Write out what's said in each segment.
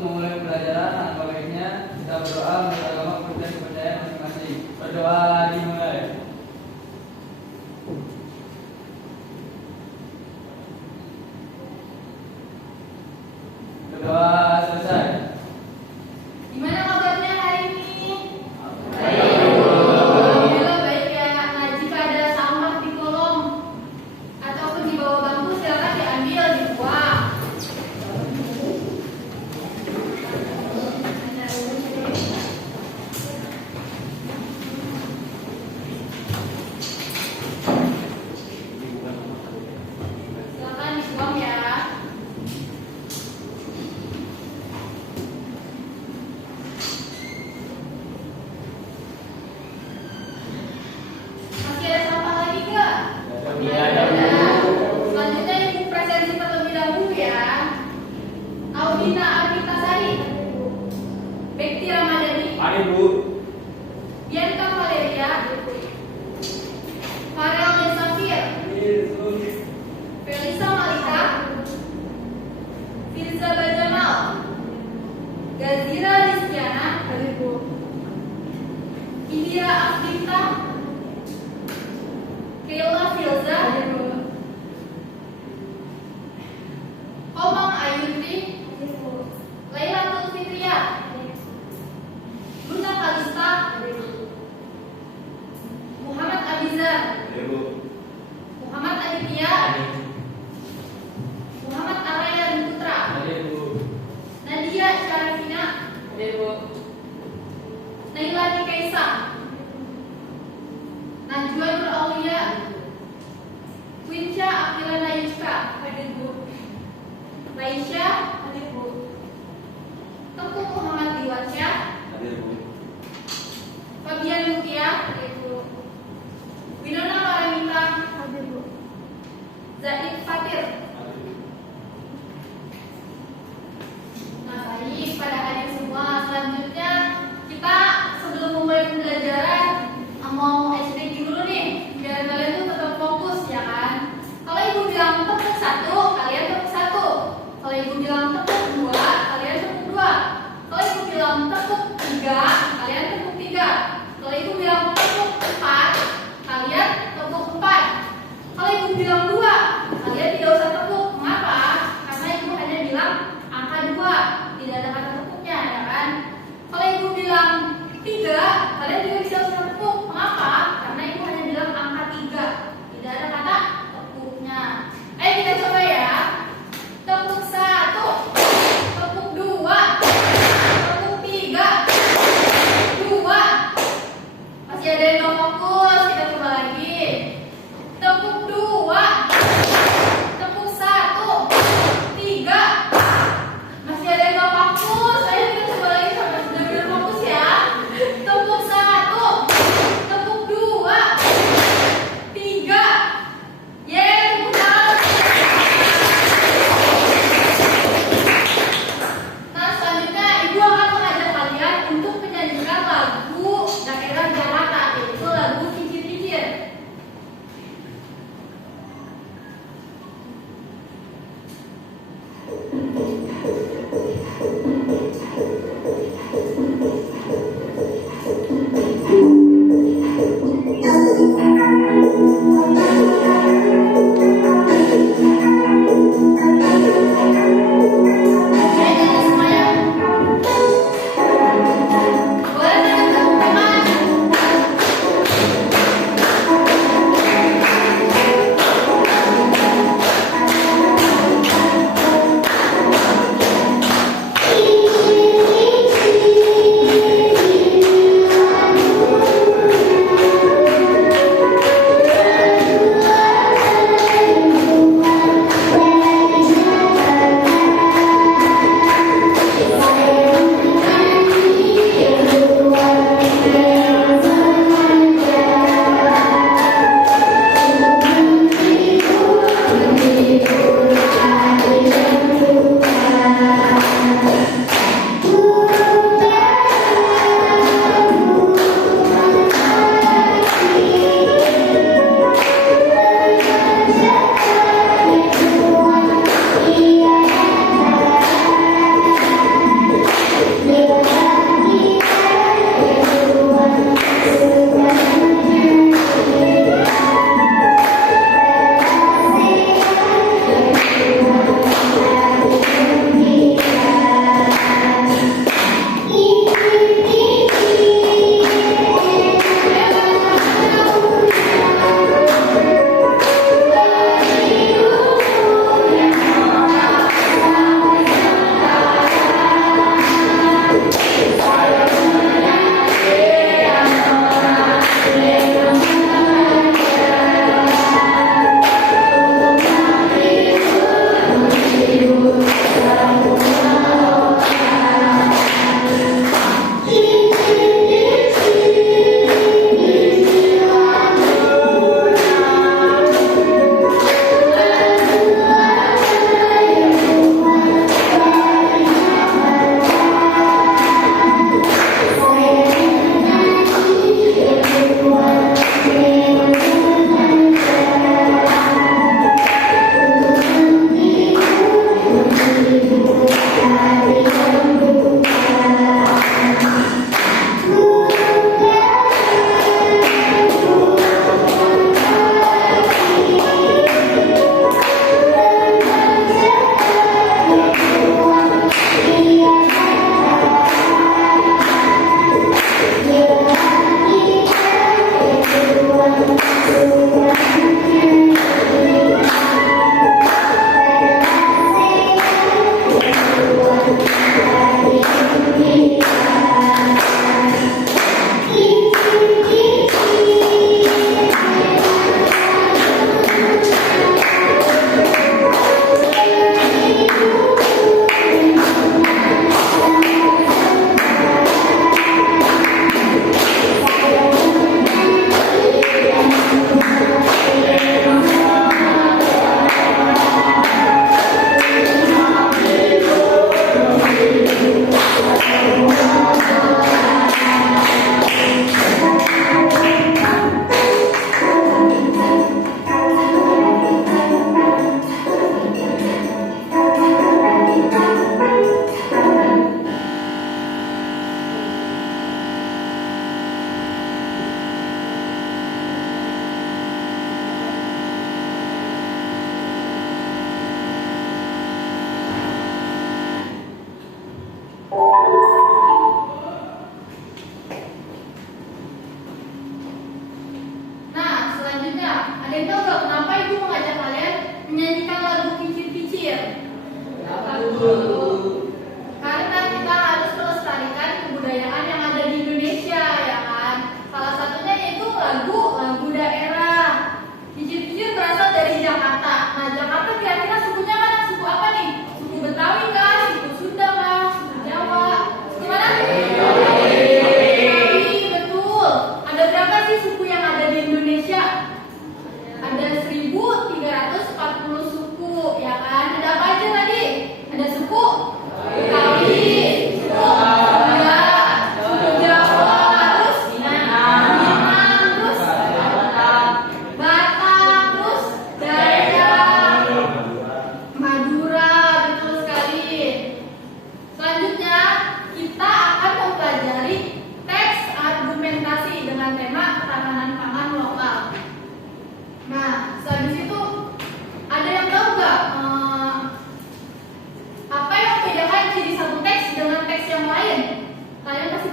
memulai pembelajaran, alangkah baiknya kita berdoa menurut agama kepercayaan masing-masing. Berdoa dimulai. Berdoa selesai. Gimana kabarnya hari ini? Baik. Alhamdulillah baik ya. Nah, jika ada sampah di kolong ataupun di bawah bangku silakan diambil, dibuang. Silakan dibuang ya. Masih ada sampah lagi nggak? Tidak ada. Selanjutnya ibu presensi terlebih dahulu ya. Audina Arvitasari, Bekti Ramadhani, Mari Bu. Bianca Valeria, Farel Desafir, Felisa Malika, Firza Bajamal, Gazira Listiana, Indira Afdinta, Kayla Filza, Komang Ayuntri, Lailatul Fitria, Luna Kalista, Muhammad Abizar, Muhammad Aditya, Muhammad Araya Putra, Nadia Syarifina, Naila Kaisa, Najwa Nur Aulia, Winsya Akilana Yuska, Raisya, Tengku Muhammad Diwasya, Fabian Mutia, Winona Paramita, Zaid Fatir. Nah, baik pada hadir semua. Selanjutnya kita sebelum memulai pembelajaran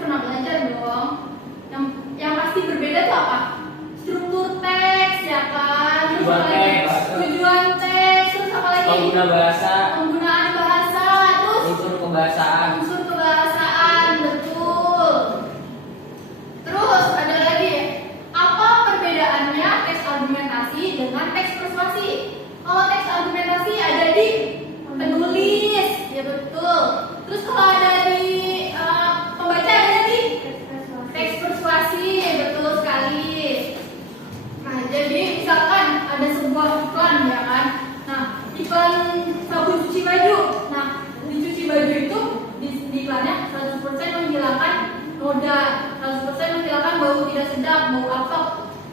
pernah belajar dong. Yang pasti berbeda tuh apa? Struktur teks, ya kan? Terus Tujuan apa lagi? teks. Tujuan teks, terus apa lagi? Pengguna bahasa, Penggunaan bahasa, terus unsur kebahasaan. unsur kebahasaan, betul. Terus ada lagi, apa perbedaannya teks argumentasi dengan teks persuasi? Kalau teks argumentasi ada di penulis, ya betul. Terus kalau ada di pembaca ada di teks persuasi, betul sekali. Nah, jadi misalkan ada sebuah iklan, ya kan? Nah, iklan sabun cuci baju. Nah, di cuci baju itu di iklannya 100% menghilangkan noda, 100% menghilangkan bau tidak sedap, bau apek.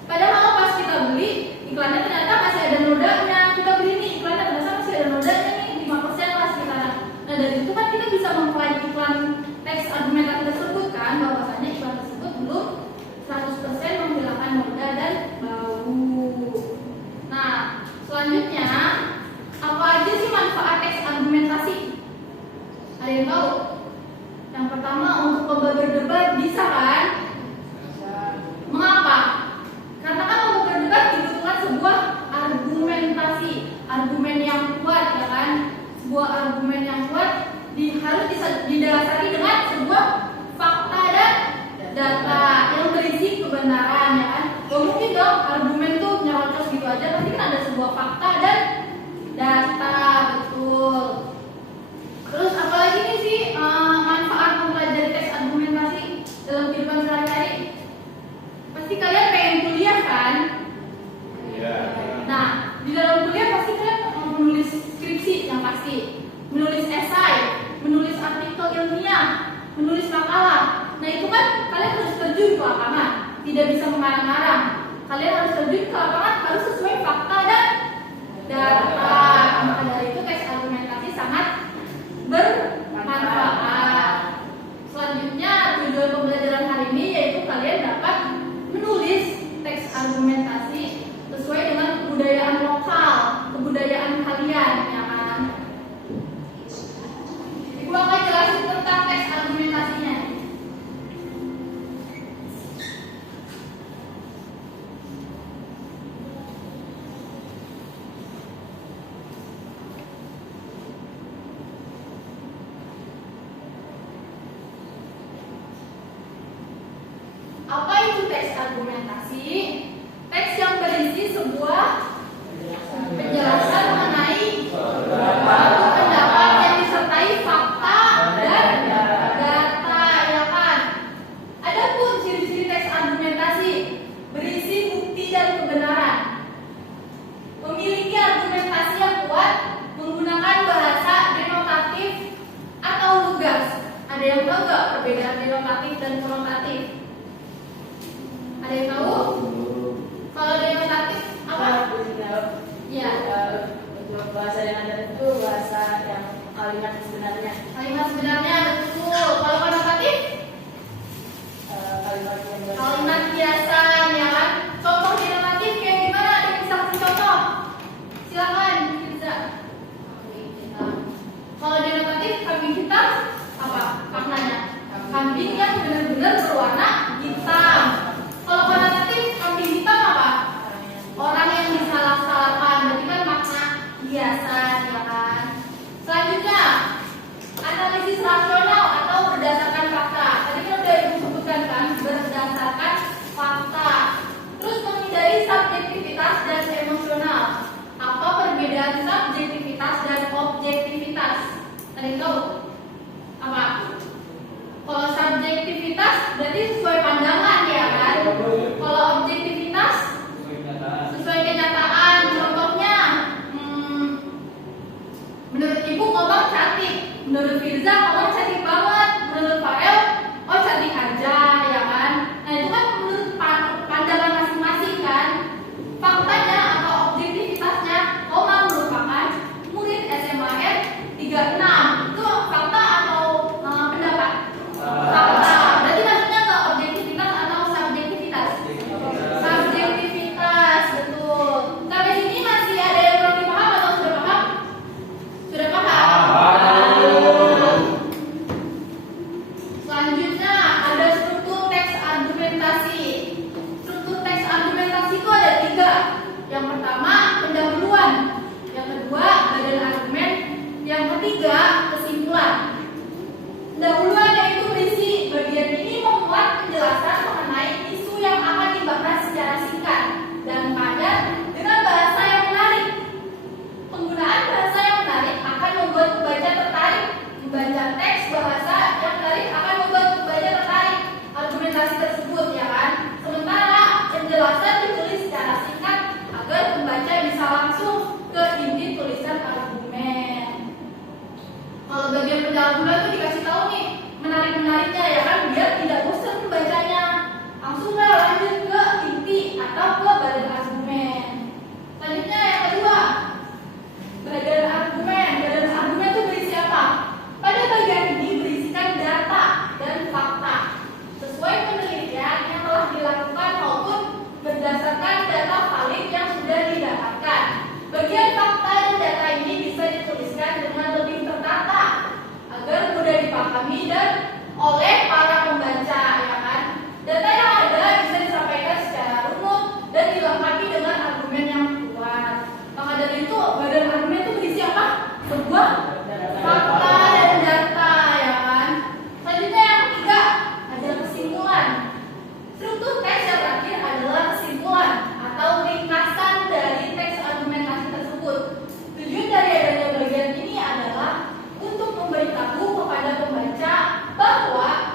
Padahal pas kita beli iklannya ternyata masih ada nodanya. Kita beli nih iklannya ternyata masih ada nodanya nih 5% lah sekitar. Nah, dari itu kan kita bisa mempelajari iklan teks argumentasi tersebut kan, bahwasanya iklan tersebut belum 100% menghilangkan noda dan bau. Nah, selanjutnya apa aja sih manfaat teks argumentasi? Ada yang tahu? Yang pertama, untuk lomba berdebat bisa kan? Mengapa? Karena kan lomba berdebat dibutuhkan sebuah argumentasi, argumen yang kuat, ya kan? Sebuah argumen yang kuat harus didasari dengan sebuah fakta dan data yang berisi kebenaran, ya kan? Gak mungkin dong argumen tuh nyerocos gitu aja, pasti kan ada sebuah fakta dan data, betul. Terus apalagi nih sih manfaat mempelajari teks argumentasi dalam kehidupan sehari-hari? Pasti kalian pengen kuliah kan? Iya. Nah, di dalam kuliah pasti kalian menulis skripsi yang pasti, menulis esai, menulis artikel ilmiah, menulis makalah. Nah, itu kan kalian harus terjun ke lapangan, tidak bisa mengarang-arang. Kalian harus terjun ke lapangan, harus sesuai fakta dan data. Maka dari itu teks argumentasi sangat bermanfaat. Selanjutnya, tujuan pembelajaran hari ini yaitu kalian dapat menulis teks argumentasi sesuai dengan kebudayaan lokal, kebudayaan kalian, ya kan? Ibu akan jelasin tentang teks argumentasinya. Apa itu teks argumentasi? Teks yang berisi sebuah penjelasan mengenai suatu pendapat yang disertai fakta dan data, ya kan? Adapun ciri-ciri teks argumentasi berisi bukti dan kebenaran, memiliki argumentasi yang kuat, menggunakan bahasa denotatif atau lugas. Ada yang tahu nggak perbedaan denotatif dan konotatif? Ada yang tahu? Kalau denotatif apa? Ya. Untuk bahasa yang ada itu bahasa yang kalimat sebenarnya. Kalimat sebenarnya, betul. Kalau konotatif? Kalimat kiasan, ya kan? Contoh denotatif kayak gimana? Ada yang bisa kasih contoh? Silakan, bisa. Kalau denotatif, kambing hitam apa maknanya? Kambing yang benar-benar berwarna hitam. Kalau konotatif, kambing hitam apa? Orang yang disalah-salahkan, berarti kan makna hiasan, ya kan? Selanjutnya, analisis rasional atau berdasarkan fakta. Tadi kan udah ibu sebutkan kan, berdasarkan fakta. Terus menghindari subjektivitas dan emosional. Apa perbedaan subjektivitas dan objektivitas? Ada yang tahu? Apa? Kalau subjektivitas berarti sesuai pandangan, ya kan? Kalau objektivitas sesuai kenyataan. Contohnya, menurut ibu Ngobang cantik, menurut Firza Ngobang cantik banget, menurut Farel oh cantik aja, ya kan? Nah, itu kan menurut pandangan masing-masing kan. Faktanya atau objektivitasnya, Ngobang merupakan murid SMAN 36. Itu fakta atau pendapat? Fakta. Berarti maksudnya ke objektivitas atau subjektivitas? Subjektivitas, betul. Sampai sini masih ada yang belum dipaham atau sudah paham? Sudah paham? pendahuluan tuh dikasih tahu nih menarik-menariknya ya kan, biar tidak bosan membacanya. Langsung lah lanjut ke inti atau ke badan argumen. Selanjutnya yang kedua, badan argumen. Badan argumen itu berisi apa? Pada bagian ini berisikan data dan fakta sesuai penelitian yang telah dilakukan maupun berdasarkan data valid yang sudah didapatkan. Bagian fakta dan data ini bisa dituliskan dengan lebih tertata agar mudah dipahami dan oleh para pembaca, ya kan? Data yang ada bisa disampaikan secara runut dan dilengkapi dengan argumen yang kuat. Maka dari itu badan argumen itu berisi apa? Sebuah fakta dan data, ya kan? Selanjutnya yang ketiga ada kesimpulan. Struktur teks yang terakhir adalah kesimpulan atau ringkasan dari teks argumentasi tersebut. Tujuan dari adanya bagian ini adalah untuk memberitahu kepada pembaca bahwa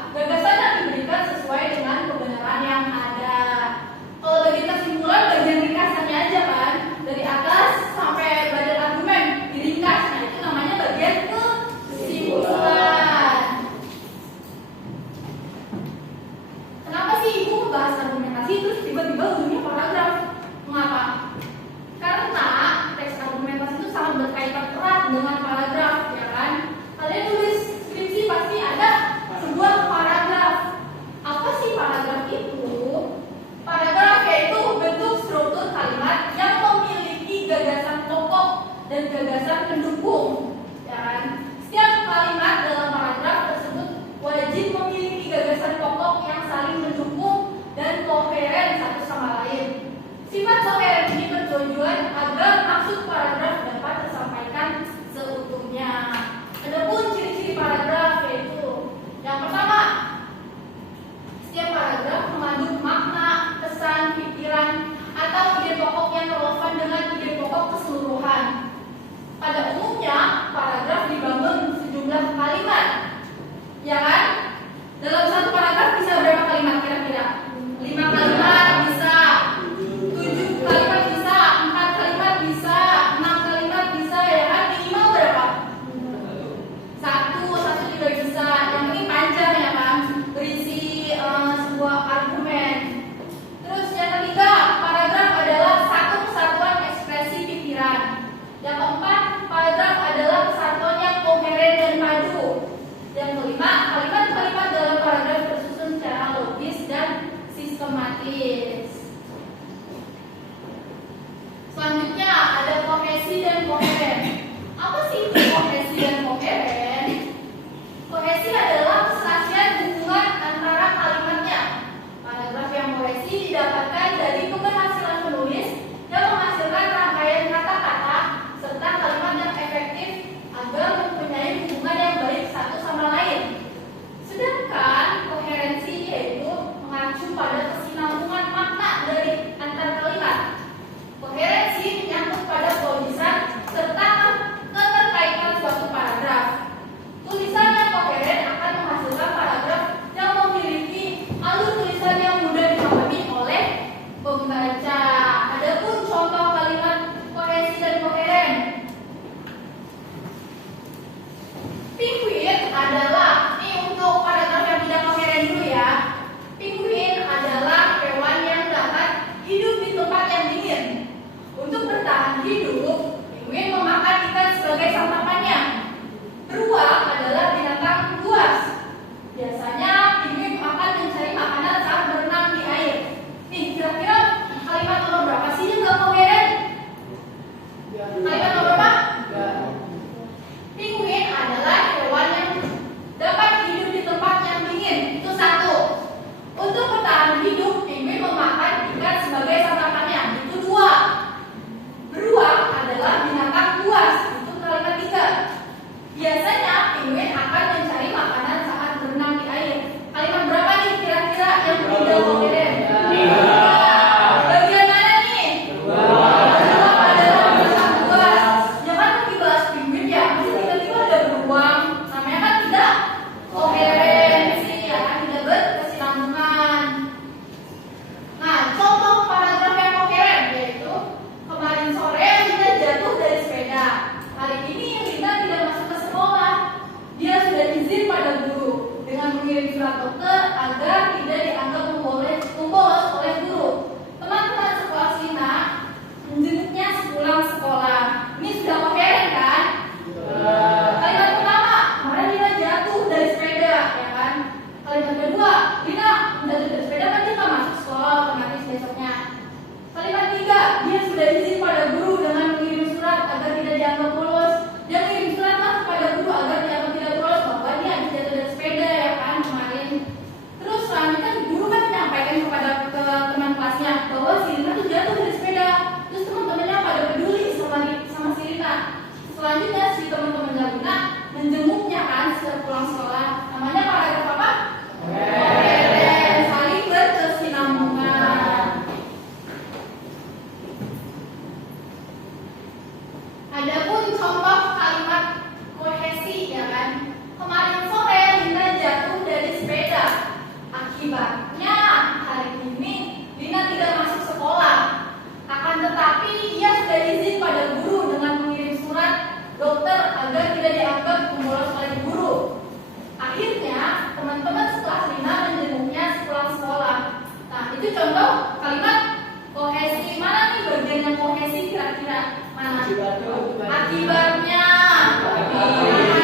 Akibatnya,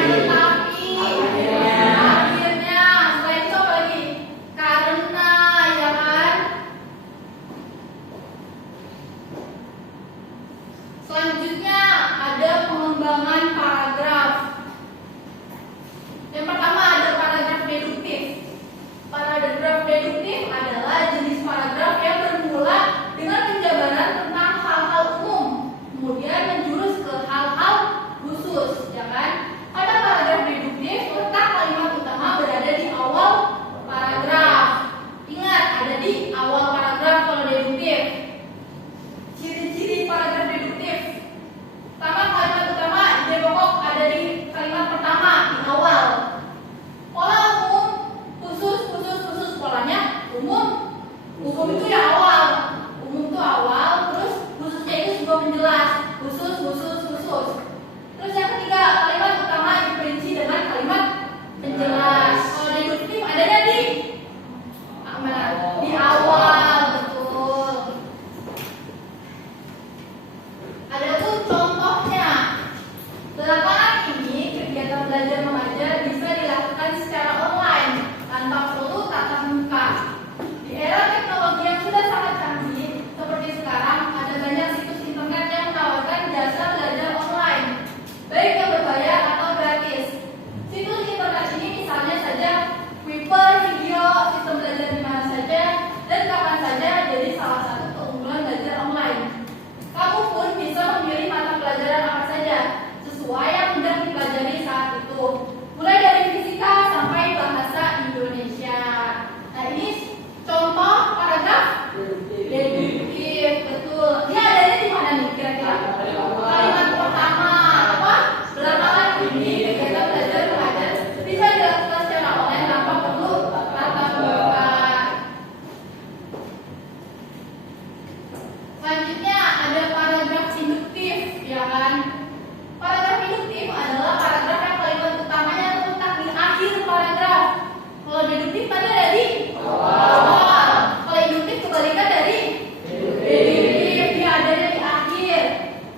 tetapi, akhirnya, selain itu apa lagi? Karena, ya kan? Selanjutnya ada pengembangan paragraf. Yang pertama ada paragraf deduktif. Paragraf deduktif adalah jenis paragraf yang bermula dengan penjabaran tentang hal-hal umum, kemudian menjurus ke hal-hal khusus, ya kan? Pada paragraf deduktif, letak kalimat utama berada di awal paragraf. Ingat, ada di awal paragraf kalau deduktif. Ciri-ciri paragraf deduktif. Pertama, kalimat utama ide pokok ada di kalimat pertama di awal. Pola umum, khusus. Polanya umum itu ya awal. Umum itu awal, terus khususnya itu sebuah penjelas. Khusus. Terus yang ketiga, kalimat utama diperinci dengan kalimat penjelas. Kalau deduktif adanya di awal, betul. Adapun contohnya, belakangan ini kegiatan belajar mengajar bisa dilakukan secara online tanpa perlu tatap muka. Di era teknologi yang sudah sangat canggih seperti sekarang, ada banyak situs internet yang menawarkan jasa belajar online, baik yang berbayar atau gratis. Situs internet ini misalnya saja Wiper Video, sistem belajar di mana saja dan kapan saja, jadi salah satu keunggulan belajar online. Kamu pun bisa memilih mata pelajaran apa saja sesuai yang hendak dipelajari saat itu, mulai dari fisika sampai bahasa Indonesia. Nah, ini contoh paragraf deduktif, betul. Dia adanya di mana nih kira-kira? Kalimat pertama apa? Belakangan ini kegiatan belajar mengajar bisa dilakukan secara online tanpa perlu tatap muka. Selanjutnya ada paragraf induktif, ya kan? Paragraf induktif adalah paragraf yang kalimat utamanya terletak di akhir paragraf. Kalau deduktif tadi ada di awal. Kalau induktif kebalikan dari deduktif, dia adanya di akhir.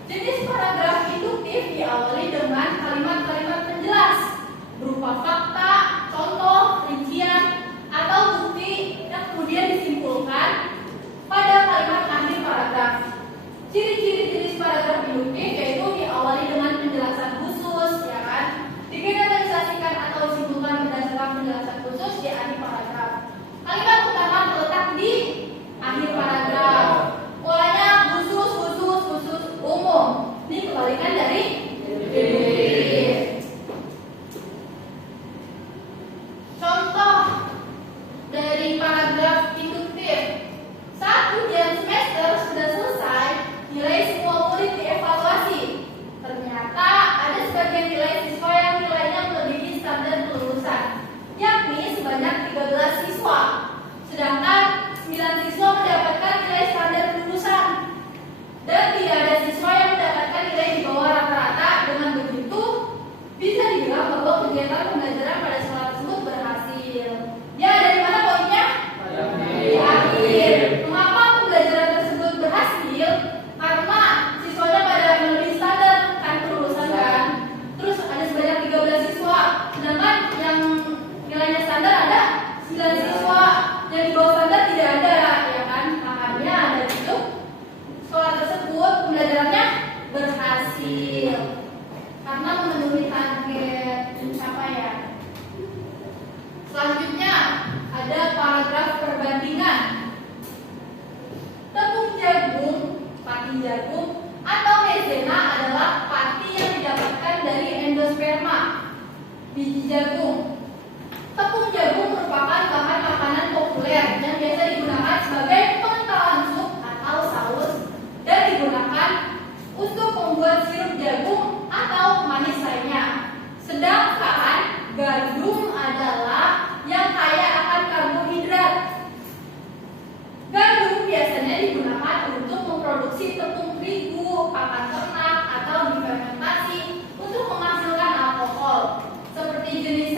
Jenis paragraf induktif diawali dengan kalimat-kalimat penjelas berupa fakta, contoh, rincian, atau bukti yang kemudian disimpulkan pada kalimat akhir paragraf. Ciri-ciri jenis paragraf induktif yaitu diawali dengan penjelasan khusus, ya kan? Digeneralisasikan atau disimpulkan berdasarkan penjelasan khusus di akhir paragraf. Kalimat utama terletak di akhir paragraf. Polanya khusus, umum. Ini kebalikan dari deduktif. Contoh dari paragraf induktif. Saat ujian semester sudah selesai, nilai semua murid dievaluasi. Ternyata ada sebagian nilai siswa yang nilainya melebihi standar kelulusan, yakni sebanyak 13 siswa. Sedangkan 9 siswa mendapatkan nilai standar kelulusan. Dan tidak ada siswa yang mendapatkan nilai di bawah rata-rata. Dengan begitu, bisa dibilang bahwa kegiatan pembelajaran pada sekolah tersebut berhasil. Ya, dari mana poinnya? Di akhir. Mengapa pembelajaran tersebut berhasil? Karena siswanya pada melebihi standar kan kelulusan kan. Terus ada sebanyak 13 siswa, sedangkan yang nilainya standar ada 9 siswa, yang di bawah standar tidak ada, ya kan? Makanya dari itu sekolah tersebut pembelajarannya berhasil karena memenuhi target pencapaian. Selanjutnya ada paragraf perbandingan. Tepung jagung, pati jagung, atau maizena adalah pati yang didapatkan dari endosperma, biji jagung. Tepung jagung merupakan bahan makanan populer yang biasa digunakan sebagai pengentalan sup atau saus dan digunakan untuk membuat sirup jagung atau manis lainnya. Sedangkan gandum adalah yang kaya akan karbohidrat. Gandum biasanya digunakan untuk memproduksi tepung terigu, pakan ternak, atau difermentasi untuk menghasilkan alkohol seperti jenis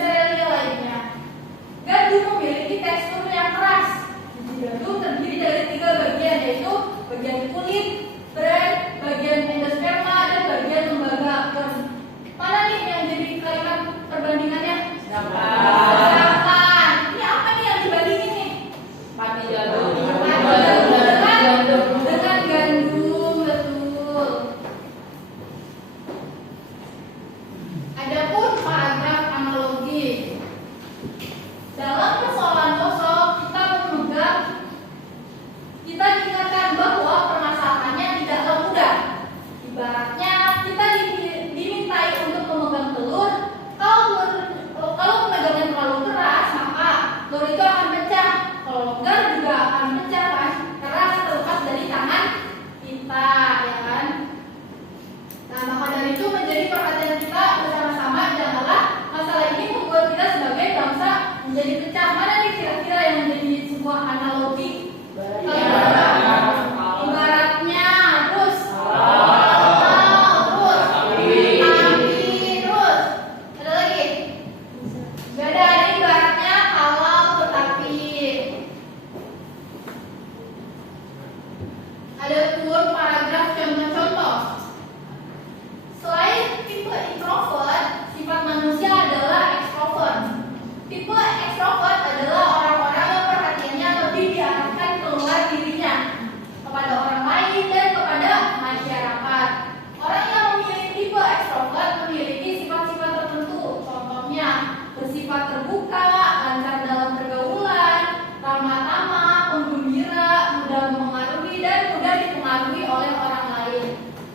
bersifat terbuka, lancar dalam pergaulan, ramah tamah, penggembira, mudah mempengaruhi dan mudah dipengaruhi oleh orang lain.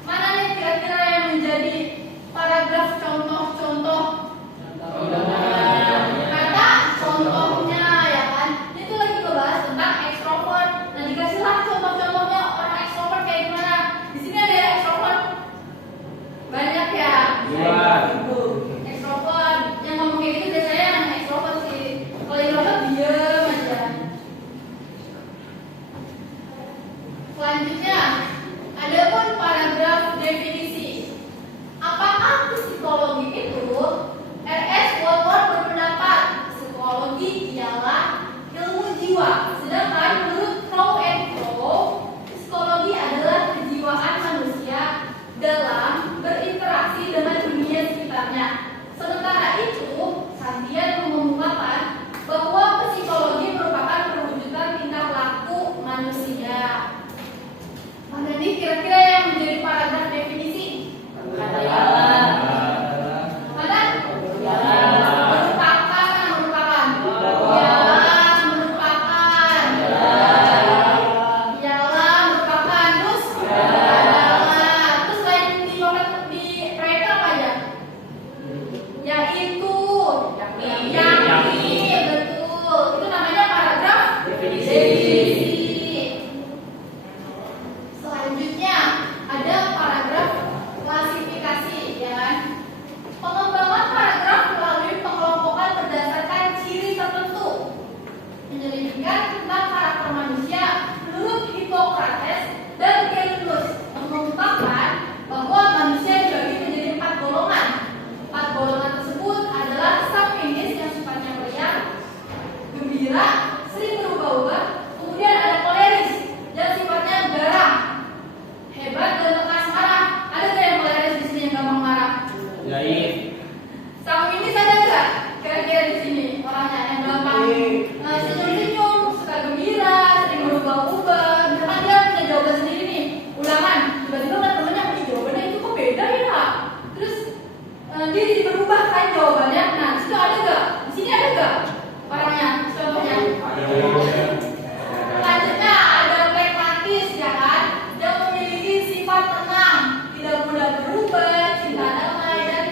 Mana nih kira-kira yang menjadi paragraf contoh-contoh? Kata contohnya ya kan, itu lagi ngebahas tentang ekstrovert. Nah dikasihlah contoh-contohnya orang ekstrovert kayak gimana. Di sini ada yang ekstrovert banyak ya. Ekstrovert yang ngomong kayak gitu biasanya yang ekstrovert sih. Kalau introvert diem aja. Selanjutnya ada pun paragraf definisi. Apakah psikologi itu? RS Woodward berpendapat psikologi ialah ilmu jiwa. Sedangkan menurut Crow and Crow, psikologi adalah kejiwaan manusia dalam berinteraksi dengan dunia sekitarnya. Sementara itu, Santian mengungkapkan bahwa psikologi merupakan perwujudan tingkah laku manusia. Mana nih kira-kira yang menjadi paragraf definisi? Mana? Selanjutnya ada paragraf klasifikasi, ya kan? Pengembangan paragraf melalui pengelompokan berdasarkan ciri tertentu. Menyelidikkan tentang karakter manusia menurut Hippocrates dan Galen-Lewis mengungkapkan bahwa manusia dibagi menjadi 4 golongan. 4 golongan tersebut adalah sanguinis yang sifatnya meriah, gembira, sering berubah-ubah. Kemudian ada koleris yang sifatnya garang, hebat dan lekas marah. Ada nggak yang koleris di sini yang gampang marah? Sanguinis ada nggak? Kira-kira di sini orangnya yang gampang senyum-senyum, suka gembira, sering berubah-ubah. Misalkan dia punya jawaban sendiri nih, ulangan. Tiba-tiba kan temennya punya jawabannya itu kok beda ya? Terus dia jadi berubah kan jawabannya. Nah, di situ ada nggak? Di sini ada nggak orangnya? Contohnya. Selanjutnya ada pragmatis, ya kan, yang memiliki sifat tenang, tidak mudah berubah, cinta damai, dan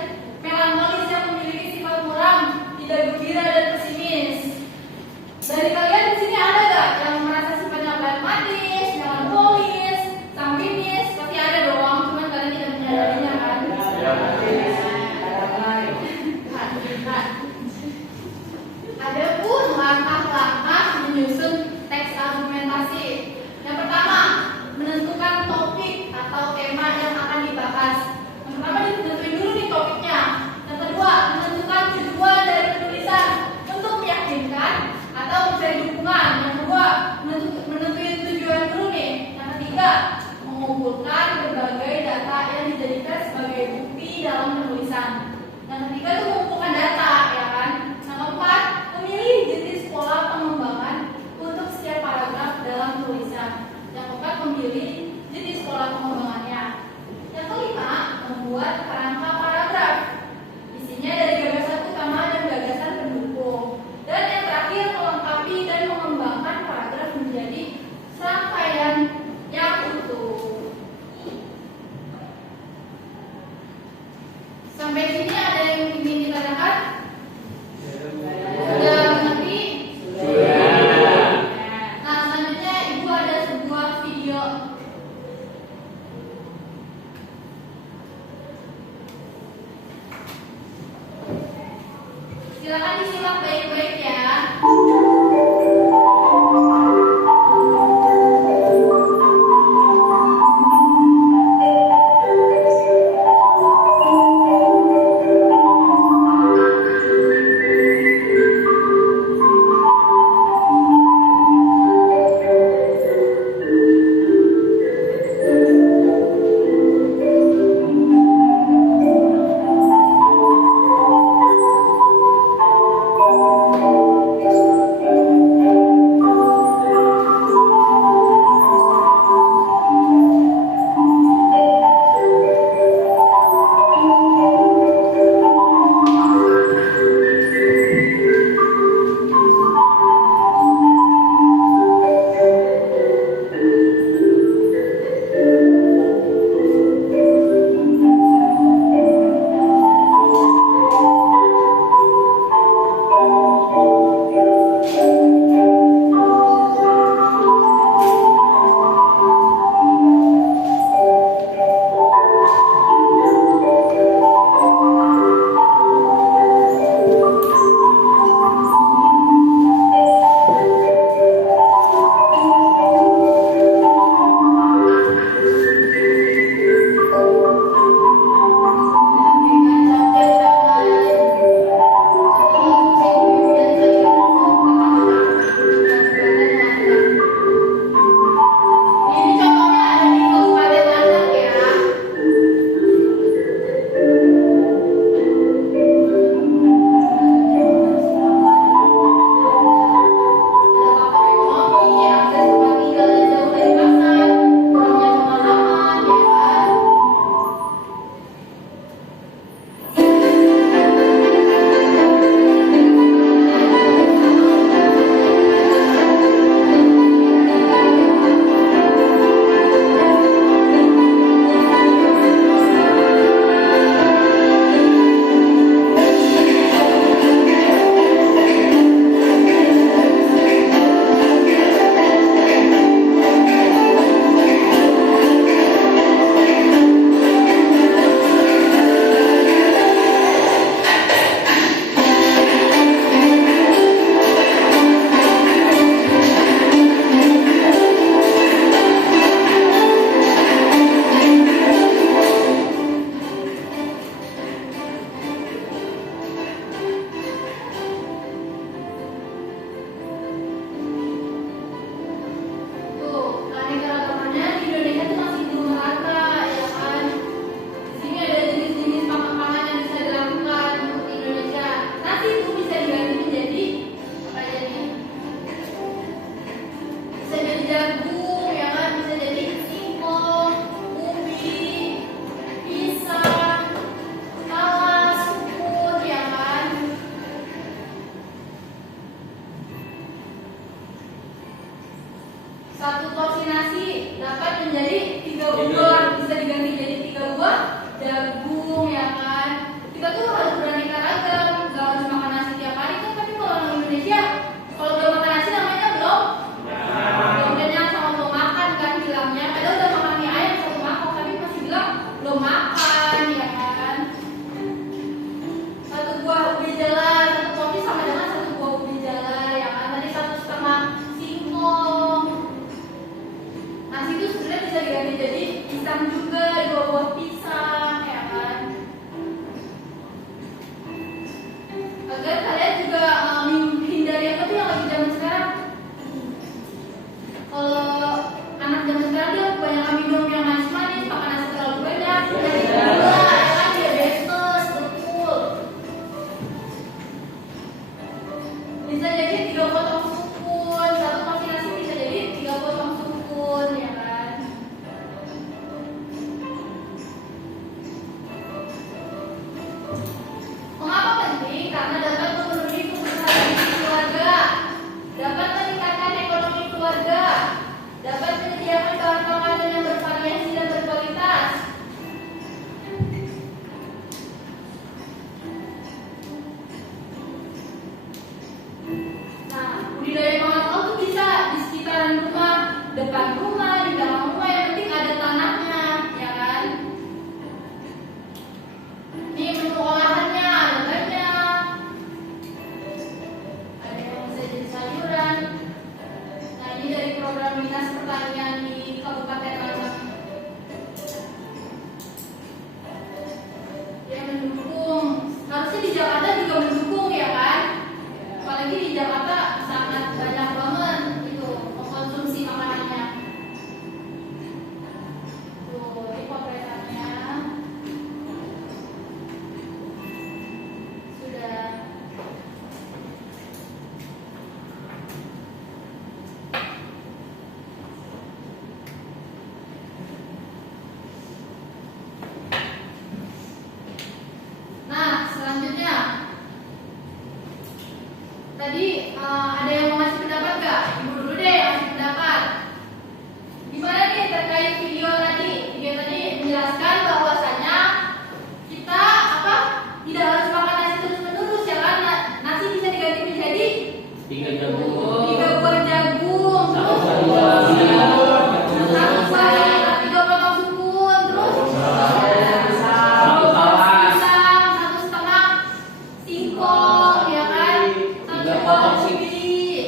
melankolis yang memiliki sifat muram, tidak gembira dan pesimis. Dari kalian di sini ada nggak yang merasa sifatnya pragmatis, melankolis, sanguinis? Pasti ada dong, cuman kalian tidak menyadarinya kan? Ada pun langkah-langkah menyusun teks argumentasi. Yang pertama, menentukan topik atau tema yang akan dibahas. Yang pertama ditentuin dulu nih topiknya. Yang kedua, menentukan tujuan dari penulisan untuk meyakinkan atau mencari dukungan. Yang kedua, menentuin tujuan dulu nih. Yang ketiga, mengumpulkan berbagai data yang dijadikan sebagai bukti dalam penulisan. Yang ketiga itu mengumpulkan data, ya kan? Yang keempat, memilih jenis pola pengembangan untuk setiap paragraf dalam tulisan. Yang keempat, memilih jenis pola pengembangannya. Yang kelima, membuat kerangka paragraf. Isinya dari gagasan utama dan gagasan pendukung. Dan yang terakhir, melengkapi dan mengembangkan paragraf menjadi serangkaian yang utuh. Sampai sini ada yang ingin ditanyakan? Sudah mengerti? Sudah. Nah, selanjutnya Ibu ada sebuah video. Silakan disimak baik-baik ya. Satu porsi nasi dapat menjadi 3 buah, bisa diganti jadi 3 buah jagung ya kan. Kita tuh harus beraneka ragam, nggak harus makan nasi tiap hari kan. Tapi kalau orang Indonesia, kalau belum makan nasi namanya belum kenyang sama belum makan kan bilangnya. Padahal udah makan mie ayam 1 mangkok tapi masih bilang belum makan ya kan. 1 buah ubi jalar, 1 porsi sama dengan 1 buah ubi jalar ya kan. Tadi 1,5 singkong. Nasi itu sebenarnya bisa diganti jadi pisang juga, 2 buah pisang ya kan. Agar kalian juga menghindari apa tuh yang lagi zaman sekarang. Kalau anak zaman sekarang dia kebanyakan minum yang manis-manis, makan nasi terlalu banyak, dari gula, ya kan, diabetes, betul. Bisa jadi 3 potong sukun, 1 porsi nasi bisa jadi 3 potong sukun, ya kan. Mengapa penting? Karena dapat memenuhi kebutuhan gizi keluarga, dapat meningkatkan ekonomi keluarga, dapat menyediakan bahan makanan yang bervariasi dan berkualitas. Nah, budidaya mangrove tuh bisa di sekitaran rumah, depan rumah, di belakang rumah, yang penting ada tanahnya, ya kan? Ini menu olahannya ada banyak. Ada yang bisa jadi sayuran. Nah, ini dari program Dinas Pertanian di Kabupaten Malang. Dia mendukung. Harusnya di Jakarta juga mendukung ya kan? Apalagi di Jakarta sangat banyak banget itu mengkonsumsi makanannya. Tuh, ini potretannya. Sudah. Nah, selanjutnya tadi ada yang mau ngasih pendapat gak? Ibu dulu deh yang ngasih pendapat. Gimana nih terkait video tadi? Video tadi menjelaskan bahwasanya kita apa? Tidak harus makan nasi terus-menerus ya kan? Nasi bisa diganti menjadi 3 jagung. 3 buah jagung, terus Satu buah pisang. 1 buah 3 potong sukun, terus 1 talas. pisang, 1,5 singkong, ya kan? 1 3 buah potong ubi.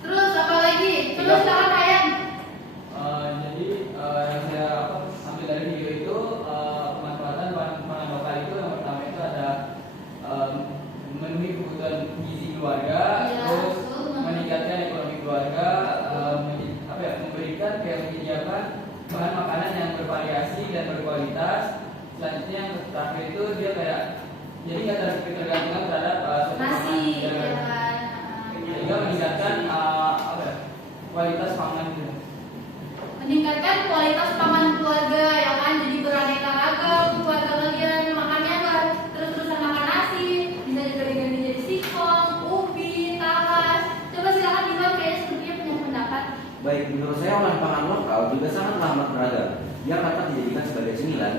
Terus apa lagi? Terus silakan Kayan. Jadi yang saya ambil dari video itu pemanfaatan pangan lokal itu yang pertama itu ada memenuhi kebutuhan gizi keluarga, Iya, terus betul. meningkatkan ekonomi keluarga, memberikan kayak menyediakan bahan makanan yang bervariasi dan berkualitas. Selanjutnya yang terakhir itu dia kayak jadi nggak tergantungan terhadap suatu Nasi, ya makanan, kan? sehingga meningkatkan kualitas pangan itu. Meningkatkan kualitas pangan keluarga ya kan, jadi beraneka ragam keluarga kalian, makannya nggak terus-terusan makan nasi, bisa juga diganti jadi singkong, ubi, talas. Coba silakan Iwan, kayaknya sepertinya punya pendapat. Baik, menurut saya olahan pangan lokal juga sangatlah amat beragam yang dapat dijadikan sebagai cemilan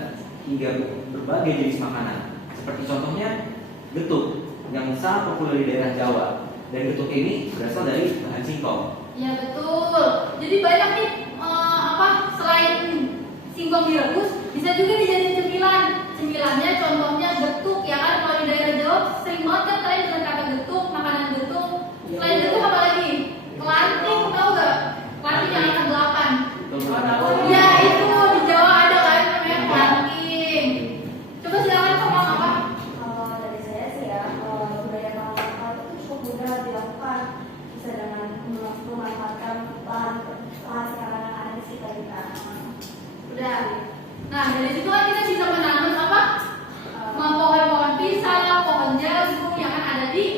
hingga berbagai jenis makanan. Seperti contohnya getuk yang sangat populer di daerah Jawa, dan getuk ini berasal dari bahan singkong. Ya betul. Jadi banyak nih selain singkong direbus bisa juga dijadikan cemilan. Cemilannya contohnya getuk ya kan, kalau di daerah Jawa sering banget kan kalian dengan kata getuk, makanan getuk. Selain getuk apa lagi? Kelanting, tahu gak? Kelanting yang angka 8. Ya itu di Jawa ada kan namanya kelanting. Coba silakan ngomong apa? Kalau dari saya sih ya, budaya pangan lokal itu cukup mudah dilakukan, bisa dengan memanfaatkan bahan sekarang yang ada di sekitar kita. Udah. Nah dari situ kan kita bisa menanam apa? Pohon-pohon pisang, pohon jagung yang kan ada di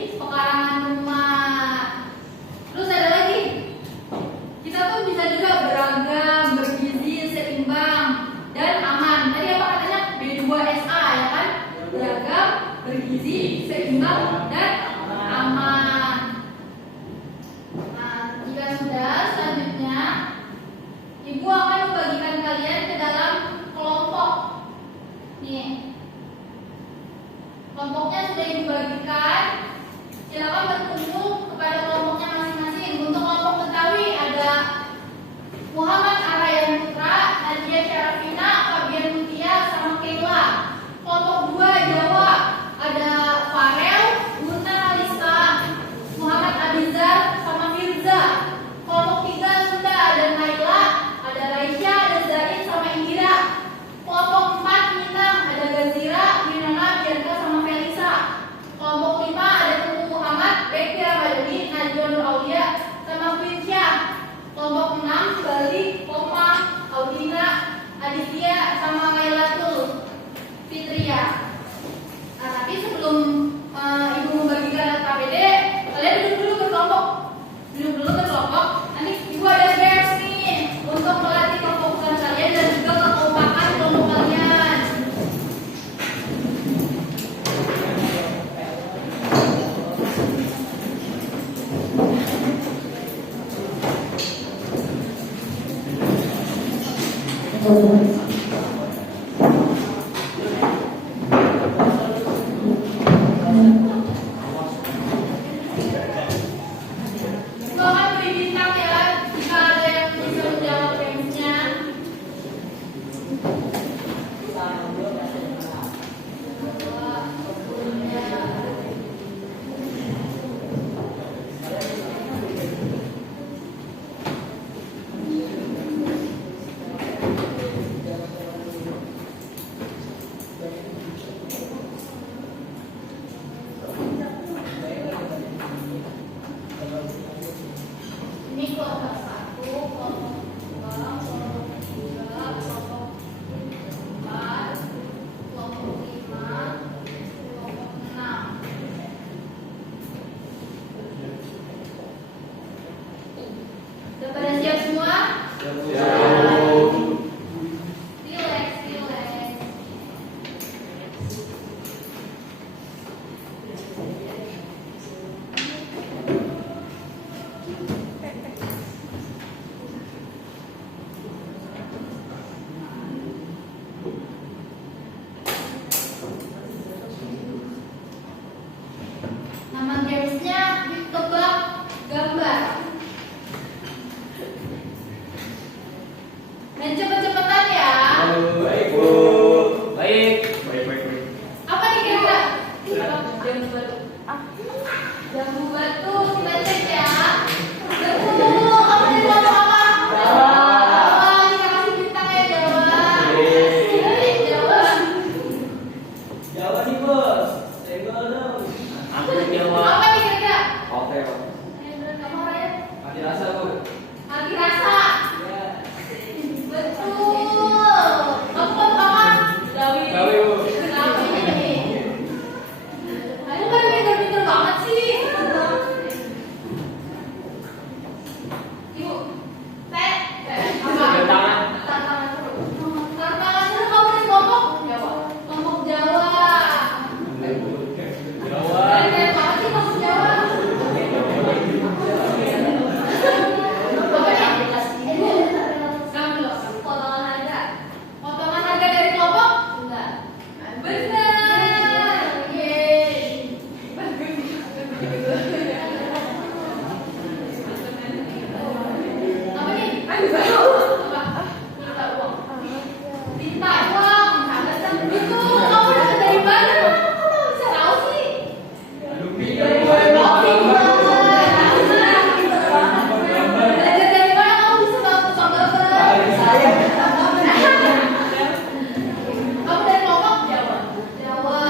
Gua akan beri bintang ya jika ada yang bisa menjawab gamesnya. Ini kelompok 1, kelompok 2, kelompok 3, kelompok 4, kelompok 5, kelompok 6. Sudah pada siap semua? Relax, relax. Nama gamesnya ditebak gambar. Dan cepet-cepetan ya. Baik, Bu. Baik. Apa nih kira-kira? Jambu batu. Jambu batu, kita cek ya. Betul. Apa nih Jawa apa? Jawa. Kita kasih bintang ya Jawa. Jawa. Jawa nih, Bos. Senggol dong. Aku jawab. Apa nih kira-kira? Oke, Pak. Ayo bener kamu apa ya? Mati rasa, Bu. Mati rasa. Ya. Betul. Kamu apa? Gawi. Gawi, Bu. Gawi. Ayo kan pinter-pinter banget sih. Ibu, teh, apa? Tangan. Tantangan seru. Tantangan seru kamu dari kelompok Jawa. Kelompok Jawa. Jawa. Keren banget sih kelompok Jawa. Apa nih? Ibu, kamu dulu. Potongan harga. Potongan harga dari kelompok? Enggak. Benar. Yeay. Bagus. Apa nih? Apa? Minta uang. Minta uang. Itu kamu dapat dari mana? Kok bisa tahu sih? Aduh, pinter, Bu. Oh, pintar. Belajar dari mana kamu bisa tahu tukang gambar? Dari saya. Kamu dari kelompok Jawa. Jawa.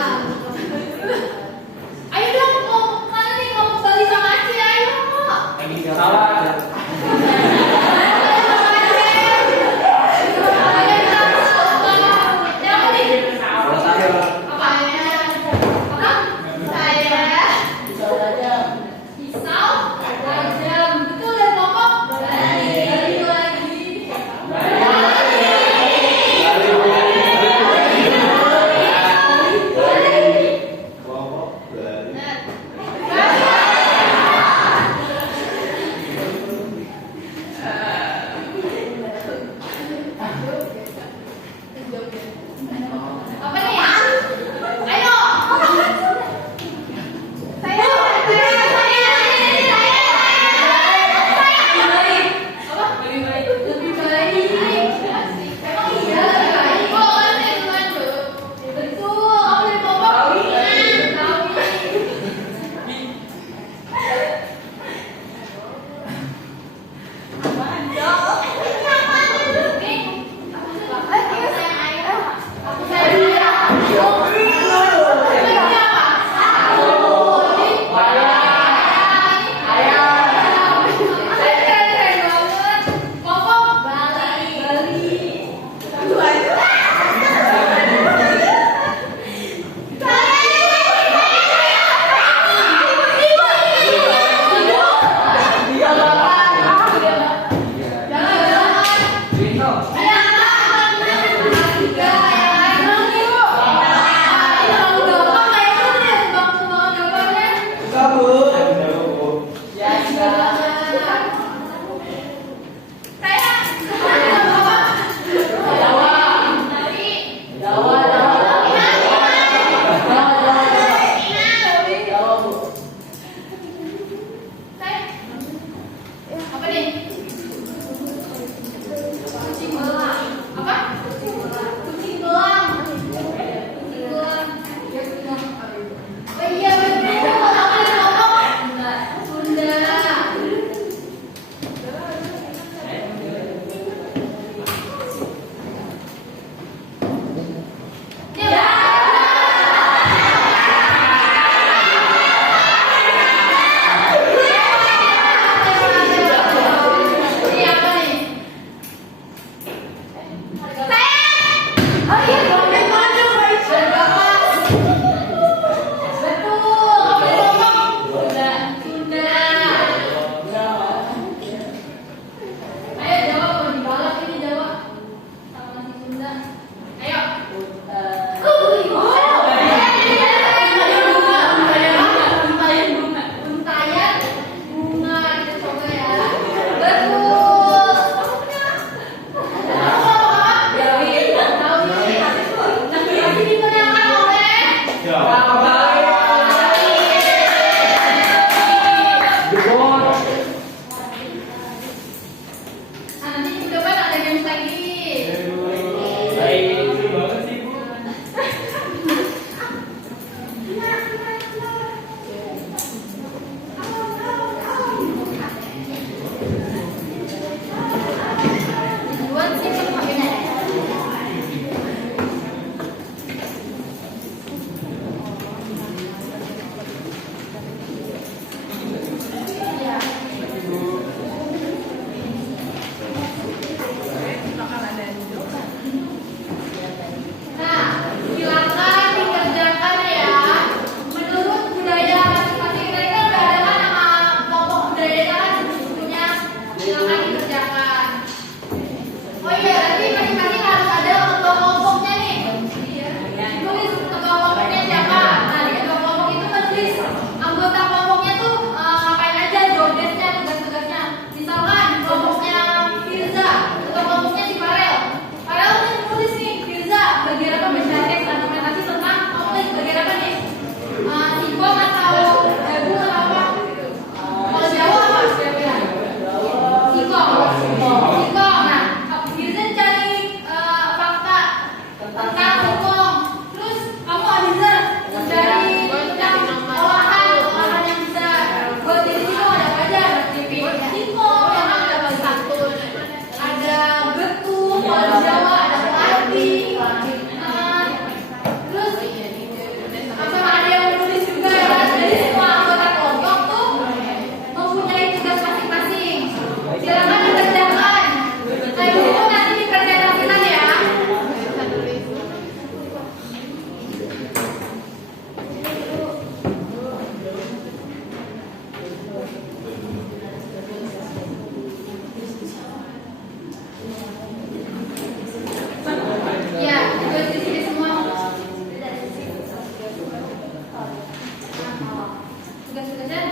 Ayo dong kelompok mana nih kelompok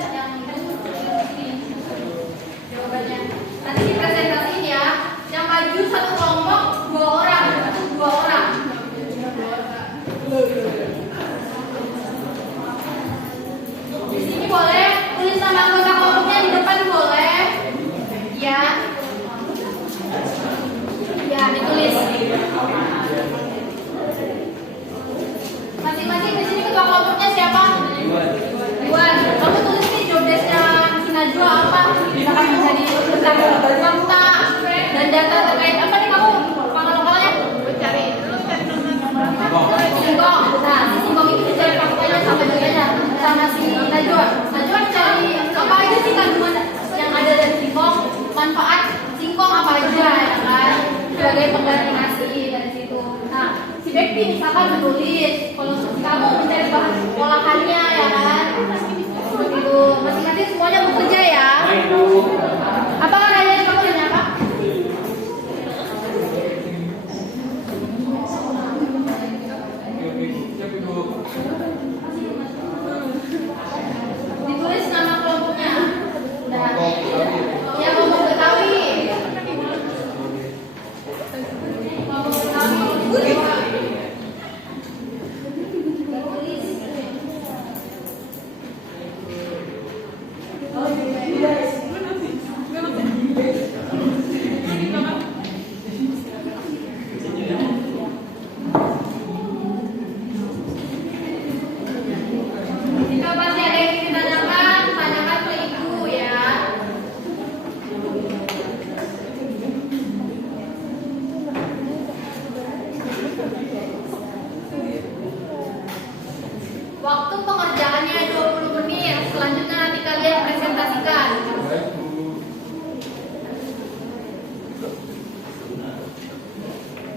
yang ini jawabannya. Nanti dipresentasiin ya. Yang maju satu kelompok 2 orang, 2 orang. Di sini boleh tulis nama anggota kelompoknya di depan boleh. Ya. Ya, ditulis. Masing-masing di sini ketua kelompoknya siapa? Iwan. Kamu tulis nih job desk-nya si Najwa apa? Misalkan menjadi tentang fakta dan data terkait apa nih kamu? Lokalnya? Cari dulu cari Singkong. Nah, si Singkong itu dicari faktanya sama datanya sama si Najwa. Najwa cari apa aja sih kandungan yang ada dari Singkong, manfaat Singkong apa aja ya kan? Sebagai pengganti nasi dari situ. Nah, si Bekti misalkan menulis, kalau kamu mencari bahan olahannya ya kan? Seperti itu. Masing-masing semuanya bekerja ya. Apa nanya kamu nanya apa? Ditulis nama kelompoknya. Udah. Ya kelompok Betawi. Kelompok Betawi. Jika masih ada yang ingin ditanyakan, tanyakan ke ibu ya. Waktu pengerjaannya 20 menit. Selanjutnya nanti kalian presentasikan.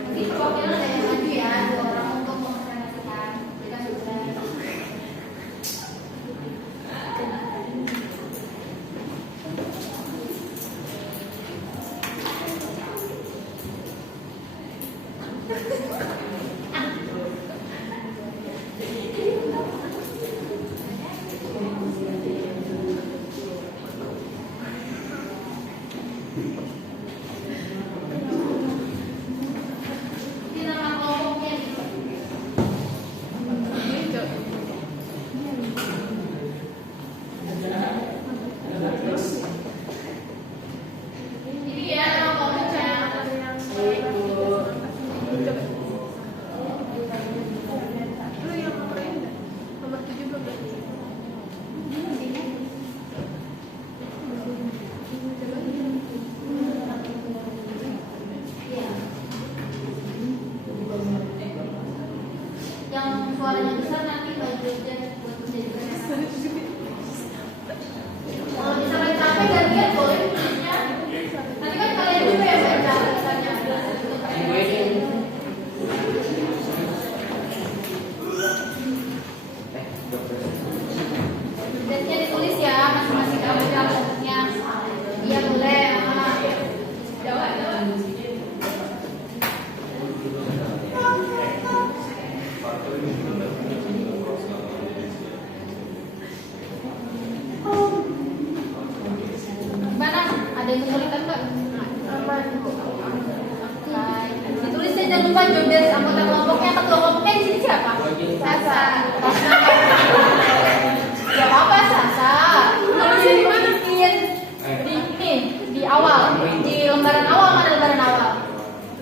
Nanti perwakilan ada yang maju ya, 2 orang untuk mempresentasikan. Kita sudah. Ini nama kelompoknya nih. Ini ya nama kelompoknya. Yang suaranya besar nanti baju aja buat menjadi presentasi. Kalau misalkan capek gantian boleh tulisnya. Nanti kan kalian juga yang baca misalnya untuk presentasi. Desknya ditulis ya, masing-masing kamu kelompoknya. Iya boleh. Jawab. Gimana? Ada yang kesulitan nggak? Aman. Ditulis saja jangan lupa job desk anggota kelompoknya. Ketua kelompoknya di sini siapa? Sasa. Ya apa Sasa? Nulis di mana? Di awal, di lembaran awal. Mana lembaran awal?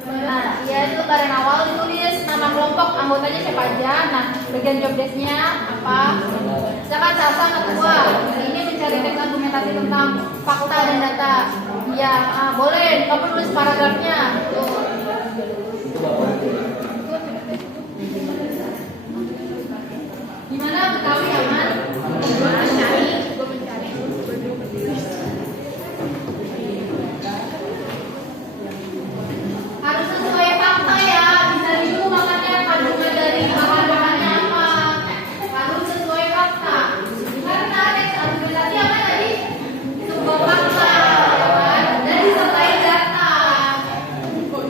Nah, ya itu lembaran awal ditulis nama kelompok anggotanya siapa aja. Nah, bagian job desknya apa? Misalkan Sasa ketua, ini mencari teks argumentasi tentang fakta dan data. Ya, boleh. Kamu tulis paragrafnya. Tuh. Gimana Betawi aman? Harus sesuai fakta ya. Bisa dulu makanya kandungan dari bahan-bahannya apa. Harus sesuai fakta. Karena teks argumentasi apa tadi? Sebuah fakta, ya kan? Dan disertai data. Betul.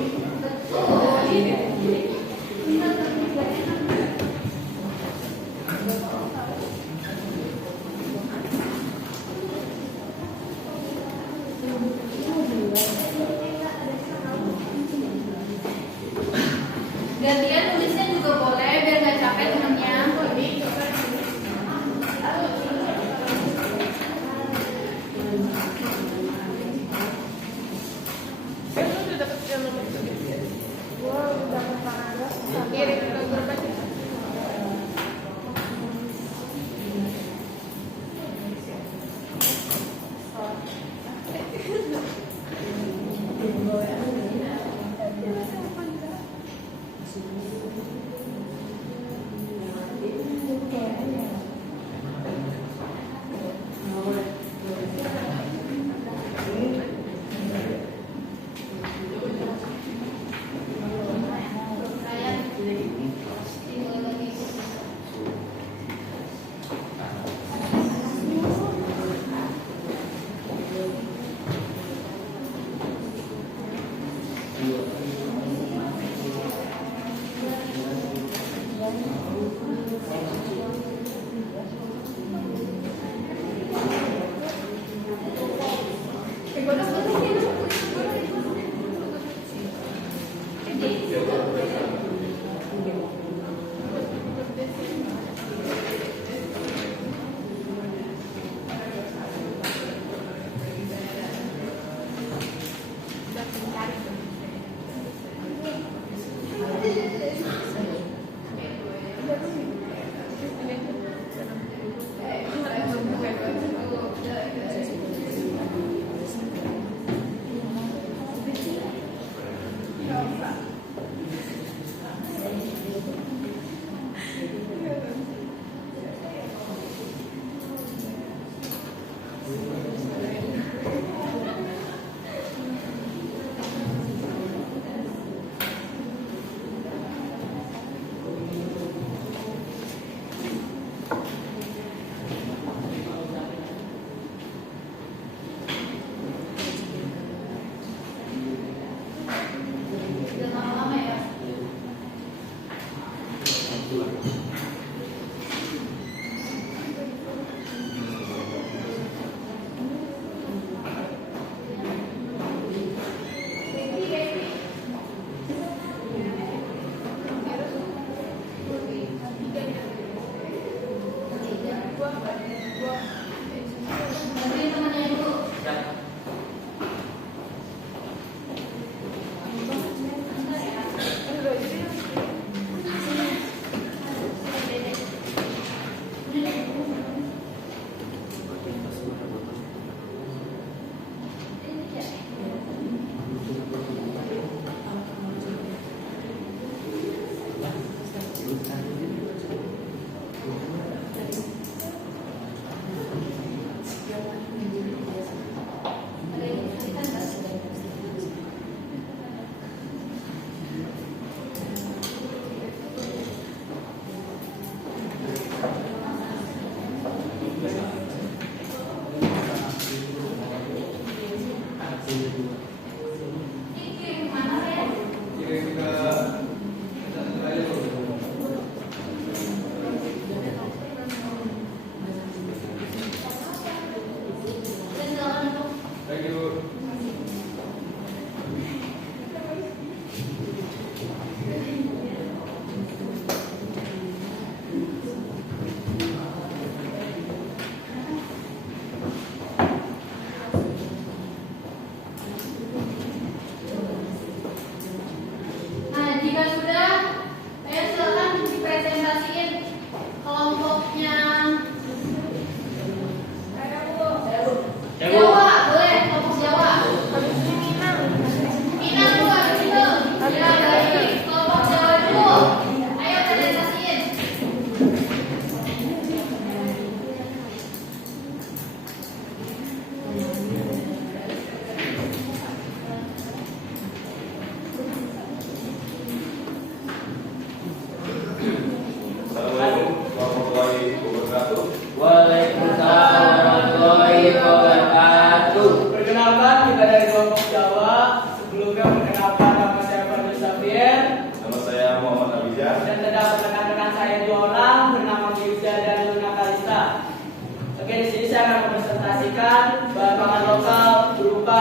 mengimplementasikan bahan pangan lokal berupa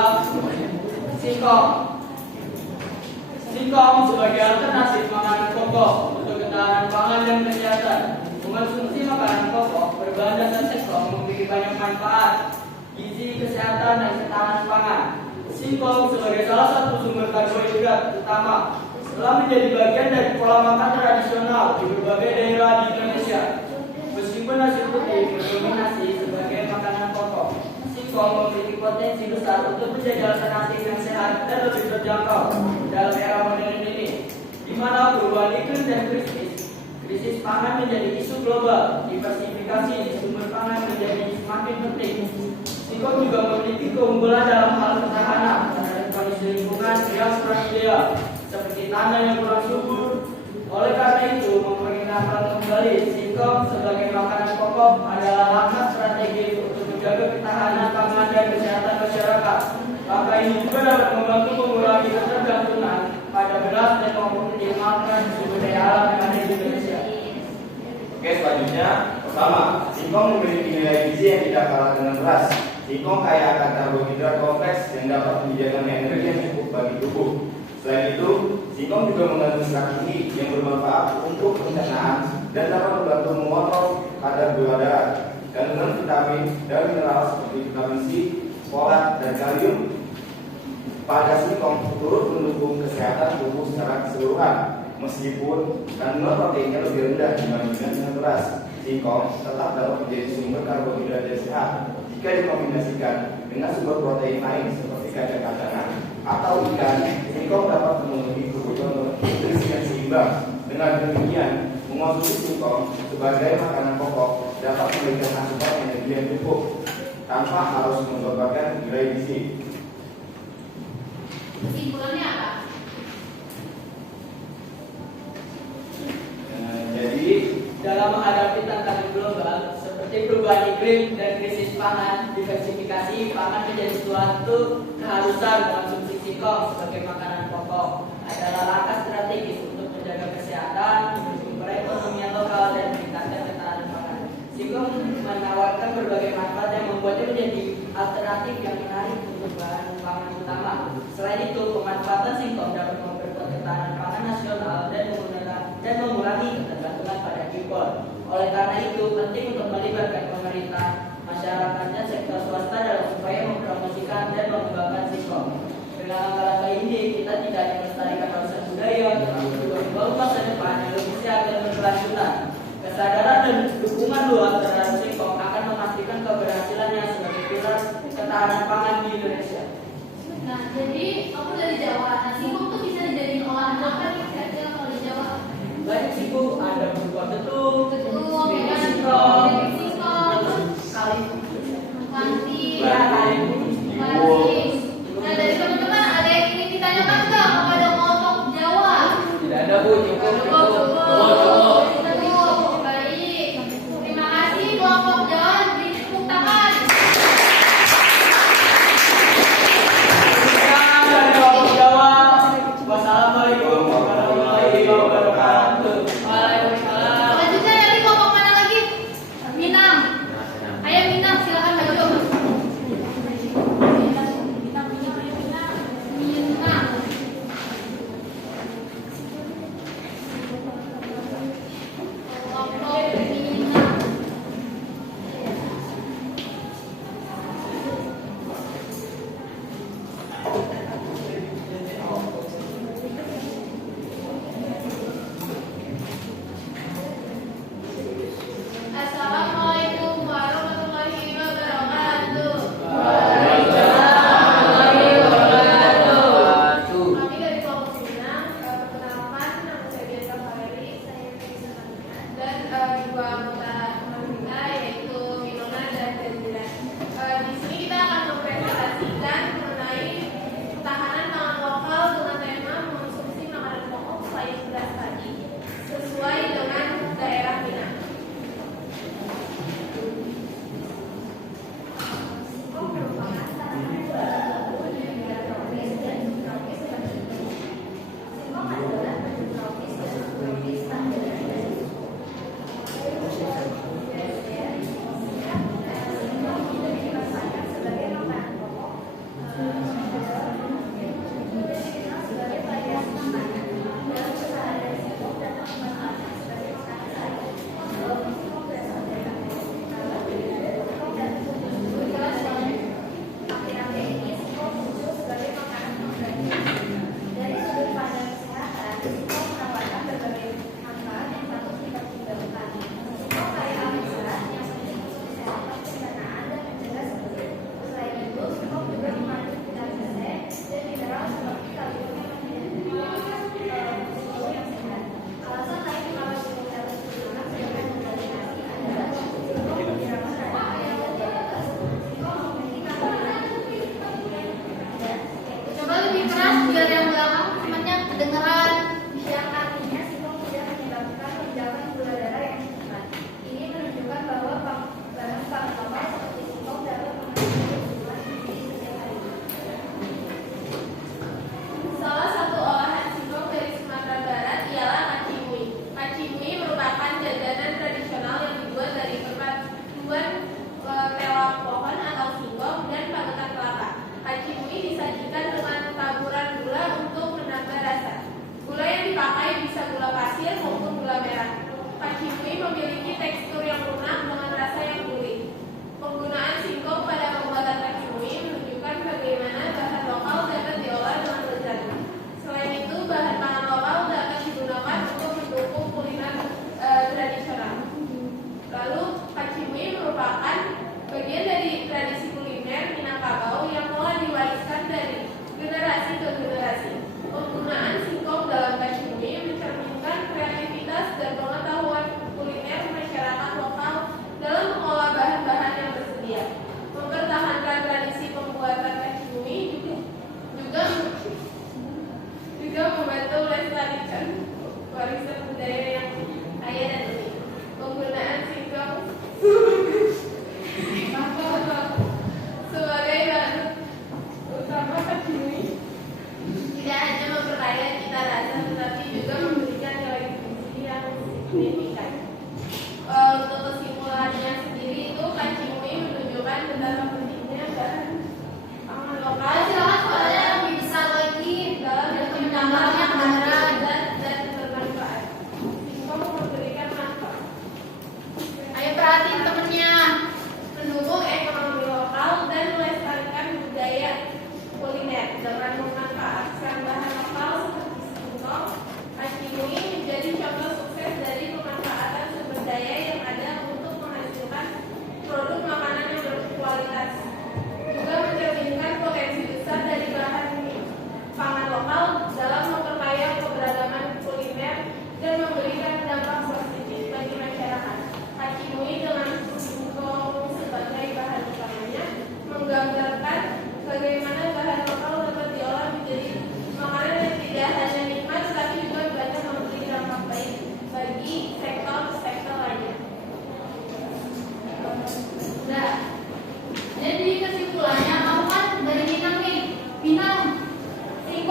singkong. Singkong sebagai alternatif makanan pokok untuk ketahanan pangan dan kesehatan. Mengonsumsi makanan pokok berbahan dasar singkong memiliki banyak manfaat, gizi, kesehatan, dan ketahanan pangan. Singkong sebagai salah satu sumber karbohidrat utama telah menjadi bagian dari pola makan tradisional di berbagai daerah di Indonesia. Meskipun nasi putih mendominasi sebagai makanan pokok, singkong memiliki potensi besar untuk menjadi alternatif yang sehat dan lebih terjangkau dalam era modern ini, di mana perubahan iklim dan krisis pangan menjadi isu global. Diversifikasi di sumber pangan menjadi semakin penting. Singkong juga memiliki keunggulan dalam hal ketahanan terhadap kondisi lingkungan yang kurang ideal, seperti tanah yang kurang subur. Oleh karena itu, memperkenalkan kembali singkong sebagai makanan pokok adalah langkah strategis untuk menjaga ketahanan pangan dan kesehatan masyarakat. Langkah ini juga dapat membantu mengurangi ketergantungan pada beras dan mengoptimalkan sumber daya alam yang ada di Indonesia. Oke, selanjutnya, pertama, singkong memiliki nilai gizi yang tidak kalah dengan beras. Singkong kaya akan karbohidrat kompleks yang dapat menyediakan energi yang cukup bagi tubuh. Selain itu, singkong juga mengandung serat tinggi yang bermanfaat untuk pencernaan dan dapat membantu mengontrol kadar gula darah. Kandungan vitamin dan mineral seperti vitamin C, folat, dan kalium pada singkong turut mendukung kesehatan tubuh secara keseluruhan. Meskipun kandungan proteinnya lebih rendah dibandingkan dengan beras, singkong tetap dapat menjadi sumber karbohidrat yang sehat jika dikombinasikan dengan sumber protein lain seperti kacang-kacangan atau ikan. Singkong dapat memenuhi kebutuhan nutrisi yang seimbang. Dengan demikian, mengonsumsi singkong sebagai makanan pokok dapat memberikan asupan energi yang cukup tanpa harus mengorbankan nilai gizi. Kesimpulannya apa? Jadi, dalam menghadapi tantangan global seperti perubahan iklim dan krisis pangan, diversifikasi pangan menjadi suatu keharusan. Mengonsumsi singkong sebagai makanan pokok adalah langkah strategis untuk menjaga kesehatan, mendukung perekonomian lokal, dan meningkatkan ketahanan pangan. Singkong menawarkan berbagai manfaat yang membuatnya menjadi alternatif yang menarik untuk bahan pangan utama. Selain itu, pemanfaatan singkong dapat memperkuat ketahanan pangan nasional dan mengurangi ketergantungan pada impor. Oleh karena itu, penting untuk melibatkan pemerintah, masyarakat, dan sektor swasta dalam upaya mempromosikan dan mengembangkan singkong. Dengan langkah-langkah ini, kita tidak hanya melestarikan warisan budaya, tetapi juga membangun masa depan yang lebih sehat dan berkelanjutan. Kesadaran dan dukungan luas terhadap singkong akan memastikan keberhasilannya sebagai pilar ketahanan pangan di Indonesia. Nah, jadi aku dari Jawa. Nah, singkong tuh bisa dijadiin olahan apa nih kira-kira kalau di Jawa? Banyak sih Bu, ada berupa betul, Betul, ya kan? singkong, Singkong, kali, kantin, kali, Nah, dari teman-teman ada yang ingin ditanyakan nggak kepada kelompok Jawa? tidak ada Bu, cukup. Cukup. Baik. Terima kasih kelompok Jawa. Beri tepuk tangan. Dari kelompok Jawa.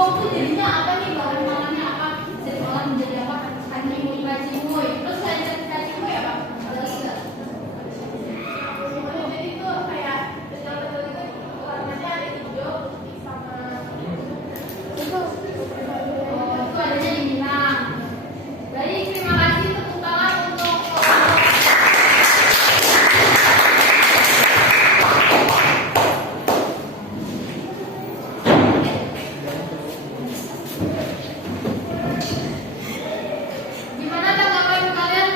singkong tuh jadinya apa nih, bahan pangannya apa, bisa diolah menjadi apa, kacimui, terus selain kacimui apa, ada lagi nggak? Jadi itu kayak betul-betul itu warnanya hijau putih sama itu adanya di Minang. Baik, terima kasih, tepuk tangan untuk gimana tanggapan kalian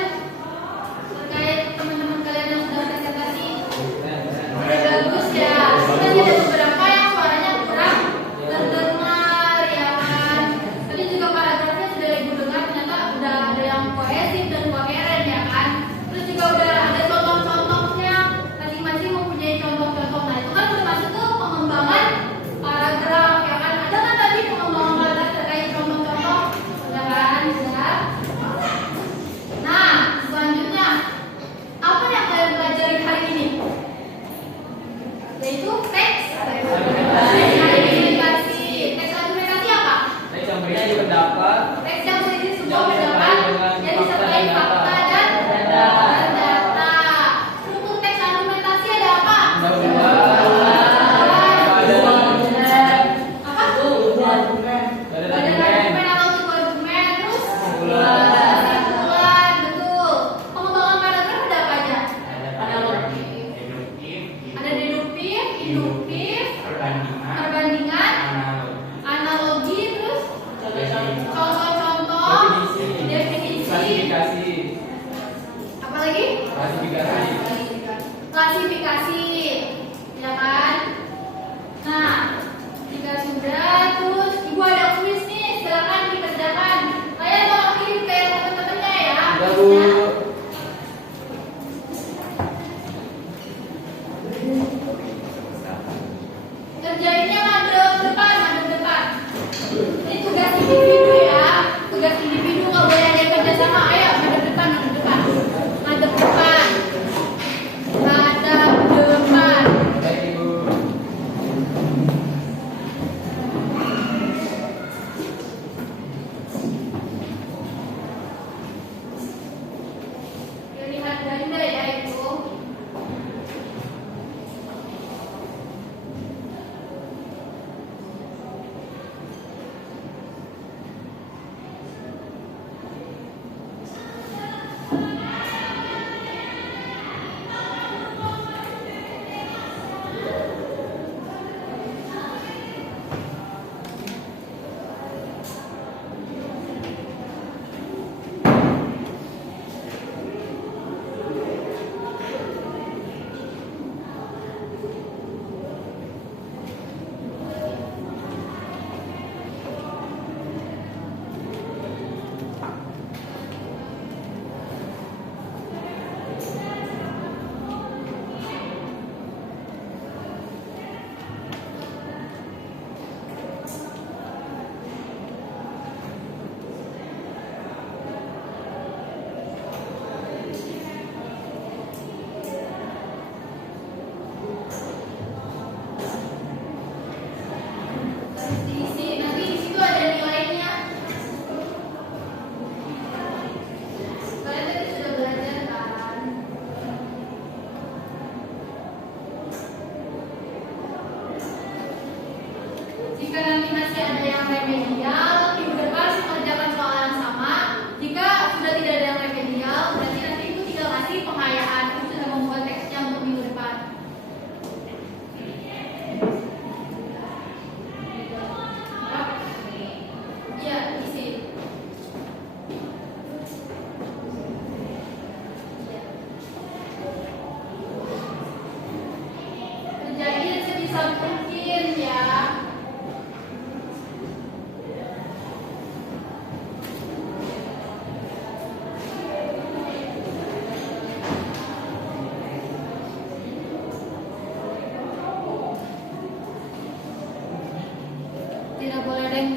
terkait teman-teman kalian yang sudah presentasi? Udah bagus ya. Sebenarnya ada beberapa yang suaranya kurang terdengar ya kan. Tadi juga paragrafnya sudah ibu dengar, ternyata udah ada yang kohesif dan koheren ya kan. Terus juga udah ada contoh-contohnya, masing-masing mempunyai contoh-contoh. Nah itu kan udah masuk ke pengembangan paragraf ya kan. Ada kan tadi pengembangan paragraf terkait contoh-contoh, ya kan? Ya. Nah, selanjutnya apa yang kalian pelajari hari ini? Yaitu teks argumentasi. Teks argumentasi apa? Teks yang berisi pendapat. Teks yang berisi sebuah pendapat yang disertai fakta dan data. Untuk teks argumentasi ada apa? Apa? Badan argumen atau sub argumen, terus kesimpulan, betul. Pengembangan paragraf ada apa aja? Ada deduktif, induktif, perbandingan, analogi, terus contoh-contoh, definisi, apa lagi? Klasifikasi, ya kan? Nah, jika sudah, terus ibu ada kuis nih, silakan dikerjakan. Kalian tolong kirim ke teman-temannya ya. Kerjainnya madep depan. Ini tugas individu ya, tugas individu nggak boleh ada yang kerja sama. Ayo madep depan. Madep depan. Baik, Ibu. Lihat ganda ya ibu.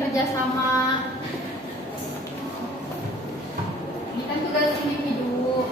kerjasama. Ini kan tugas individu.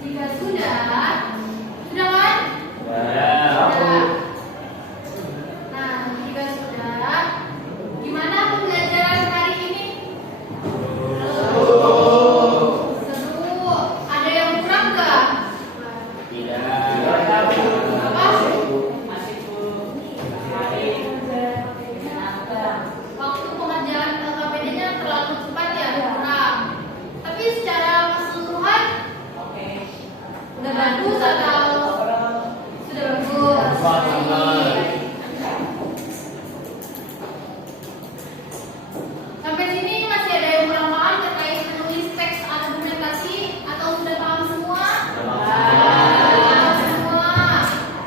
Jika sudah kan? Ya. Sudah. Nah, jika sudah, gimana pembelajaran hari ini? Seru. Ada yang kurang nggak? Tidak. Apa? Masih Bu. Waktu pengerjaan LKPD-nya terlalu cepat ya, kurang. Tapi secara keseluruhan Oke. udah bagus atau sudah bagus? Sampai sini masih ada yang kurang paham terkait menulis teks argumentasi atau sudah paham semua? Paham semua.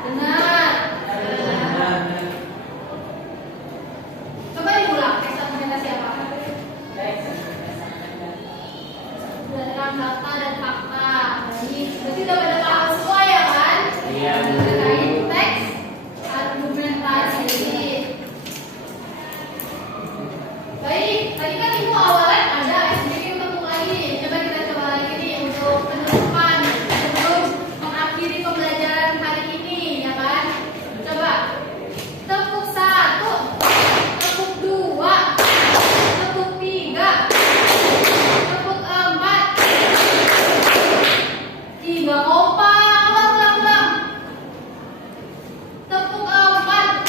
Benar. Coba diulang teks argumentasi apa? Berdasarkan data dan fakta. Baik, berarti udah pada paham semua ya kan? Iya. Terkait teks argumentasi. Baik, tadi kan ibu awalan ada SBK ketemu lagi. Coba kita coba lagi nih untuk penutupan sebelum mengakhiri pembelajaran hari ini, ya kan? Coba tepuk 1, tepuk 2, tepuk 3, tepuk 4. 3 kompak, ulang. Tepuk 4.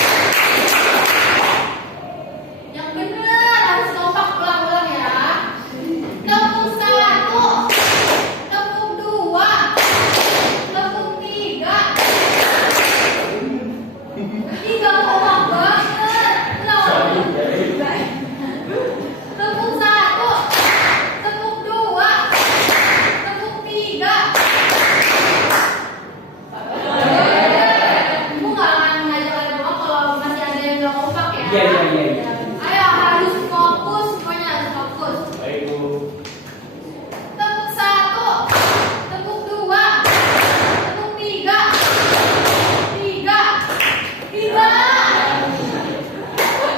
Yang benar harus kompak, ulang ya. Tepuk 1, tepuk 2, tepuk 3. 3 kompak banget. Ulang. Tepuk 1, tepuk 2, tepuk 3. Ibu nggak akan ngajak kalian doang kalau masih ada yang nggak kompak ya. Iya. Ayo harus fokus, semuanya harus fokus. Baik, Bu. Tepuk 1, tepuk 2, tepuk 3. 3.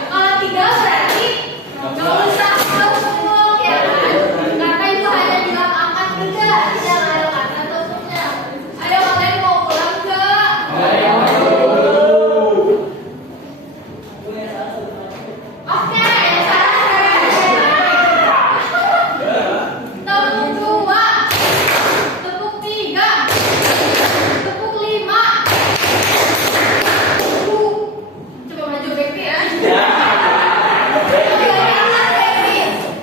Kalau 3 berarti nggak usah tepuk ya kan? Karena itu hanya bilang angkat benda, jangan ada kata tepuknya. Ayo kalian mau pulang nggak? Oke, tepuk 2, tepuk 3, tepuk 5. Coba maju Bepi ya.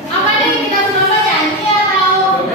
Apa nih kita semua nyanyi atau?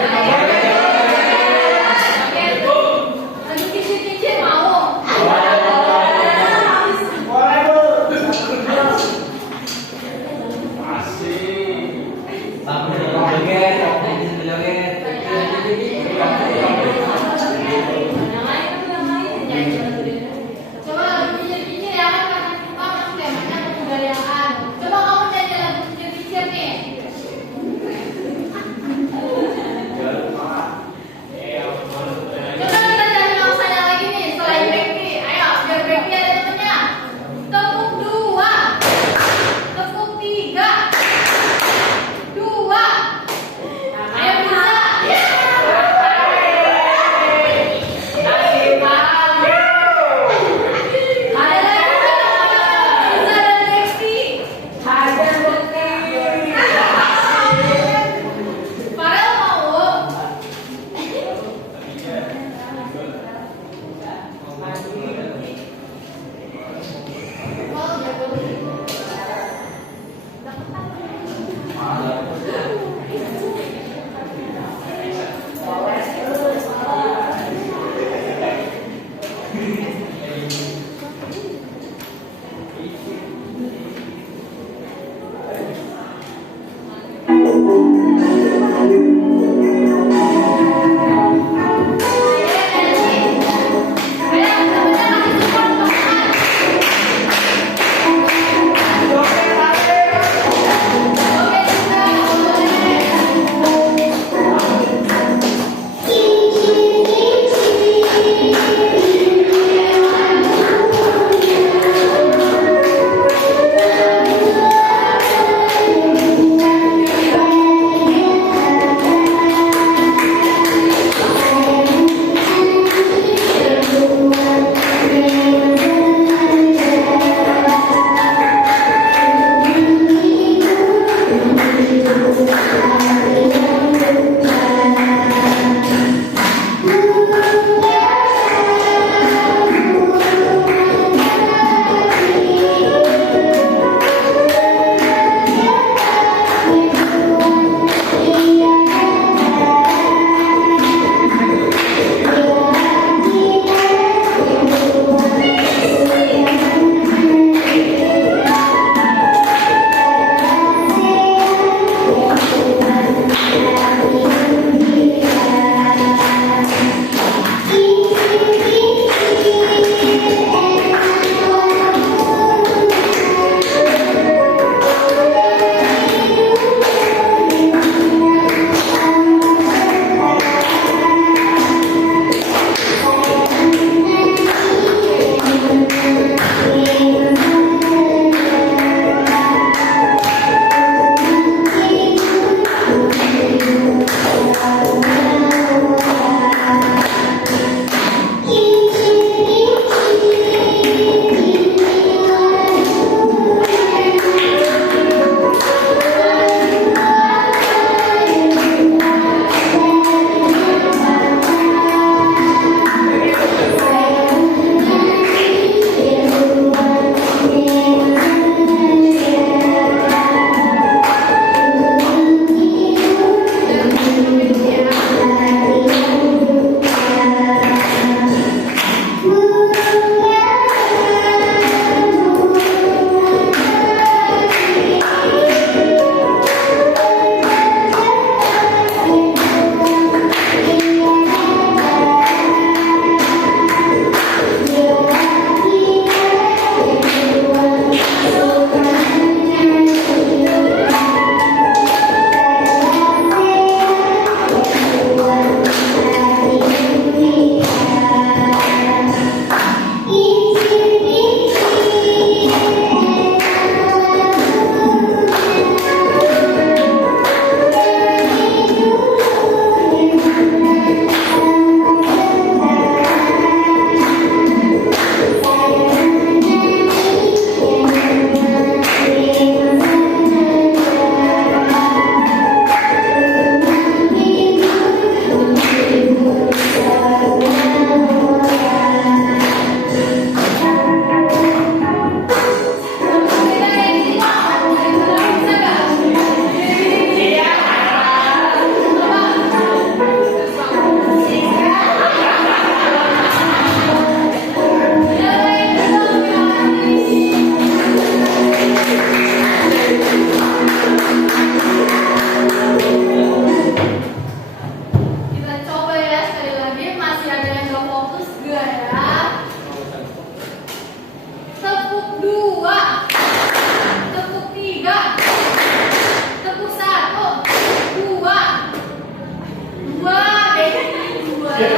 Tepuk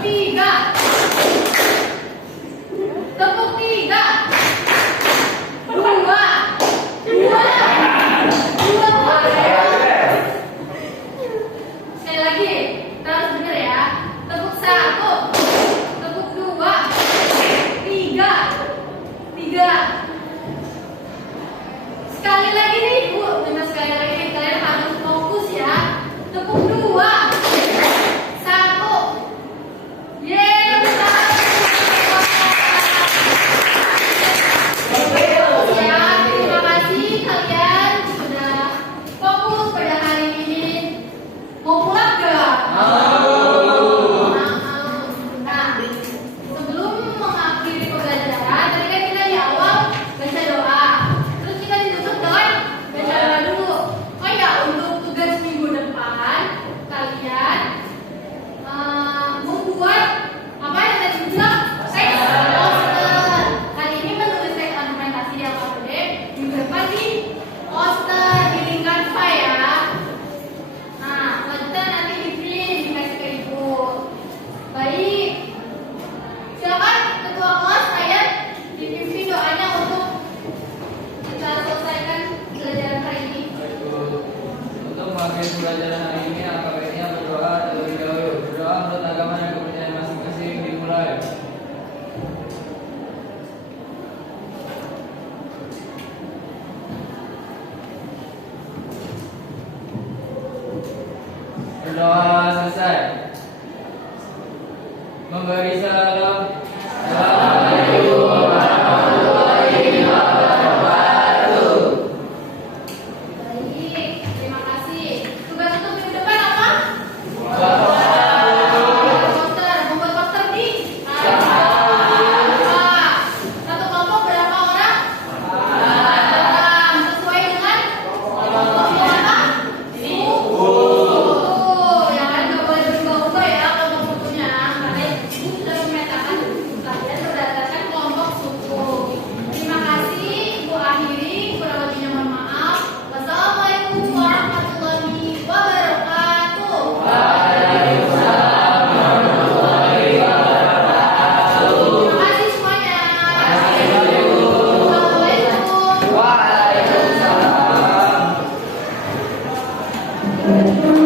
tiga. Tepuk tiga. Dua. Sekali lagi, kita harus benar ya. Tepuk satu. Tepuk dua. Tiga. Sekali lagi nih, Bu. Benar sekali lagi nih. Kalian harus fokus ya. Tepuk dua. Satu. Yeay, benar. Ya, terima kasih kalian sudah fokus pada hari ini. Mau pulang gak? Nah, sebelum mengakhiri pembelajaran, tadi kan kita di awal baca doa. Terus kita ditutup dengan baca doa dulu. Oh ya, untuk tugas minggu depan, kalian membuat apa yang tadi bilang? Teks poster. Kali ini menulis teks argumentasi yang update. Minggu depan di poster di link Canva ya. Nah, selanjutnya nanti di print dikasih ke ibu. Baik. Silakan ketua kelas saya dipimpin doanya untuk kita selesaikan pelajaran hari ini. Untuk mengakhiri pembelajaran hari ini, alangkah baiknya berdoa terlebih dahulu. Berdoa menurut agama dan kepercayaan masing-masing dimulai. Berdoa selesai. Memberi salam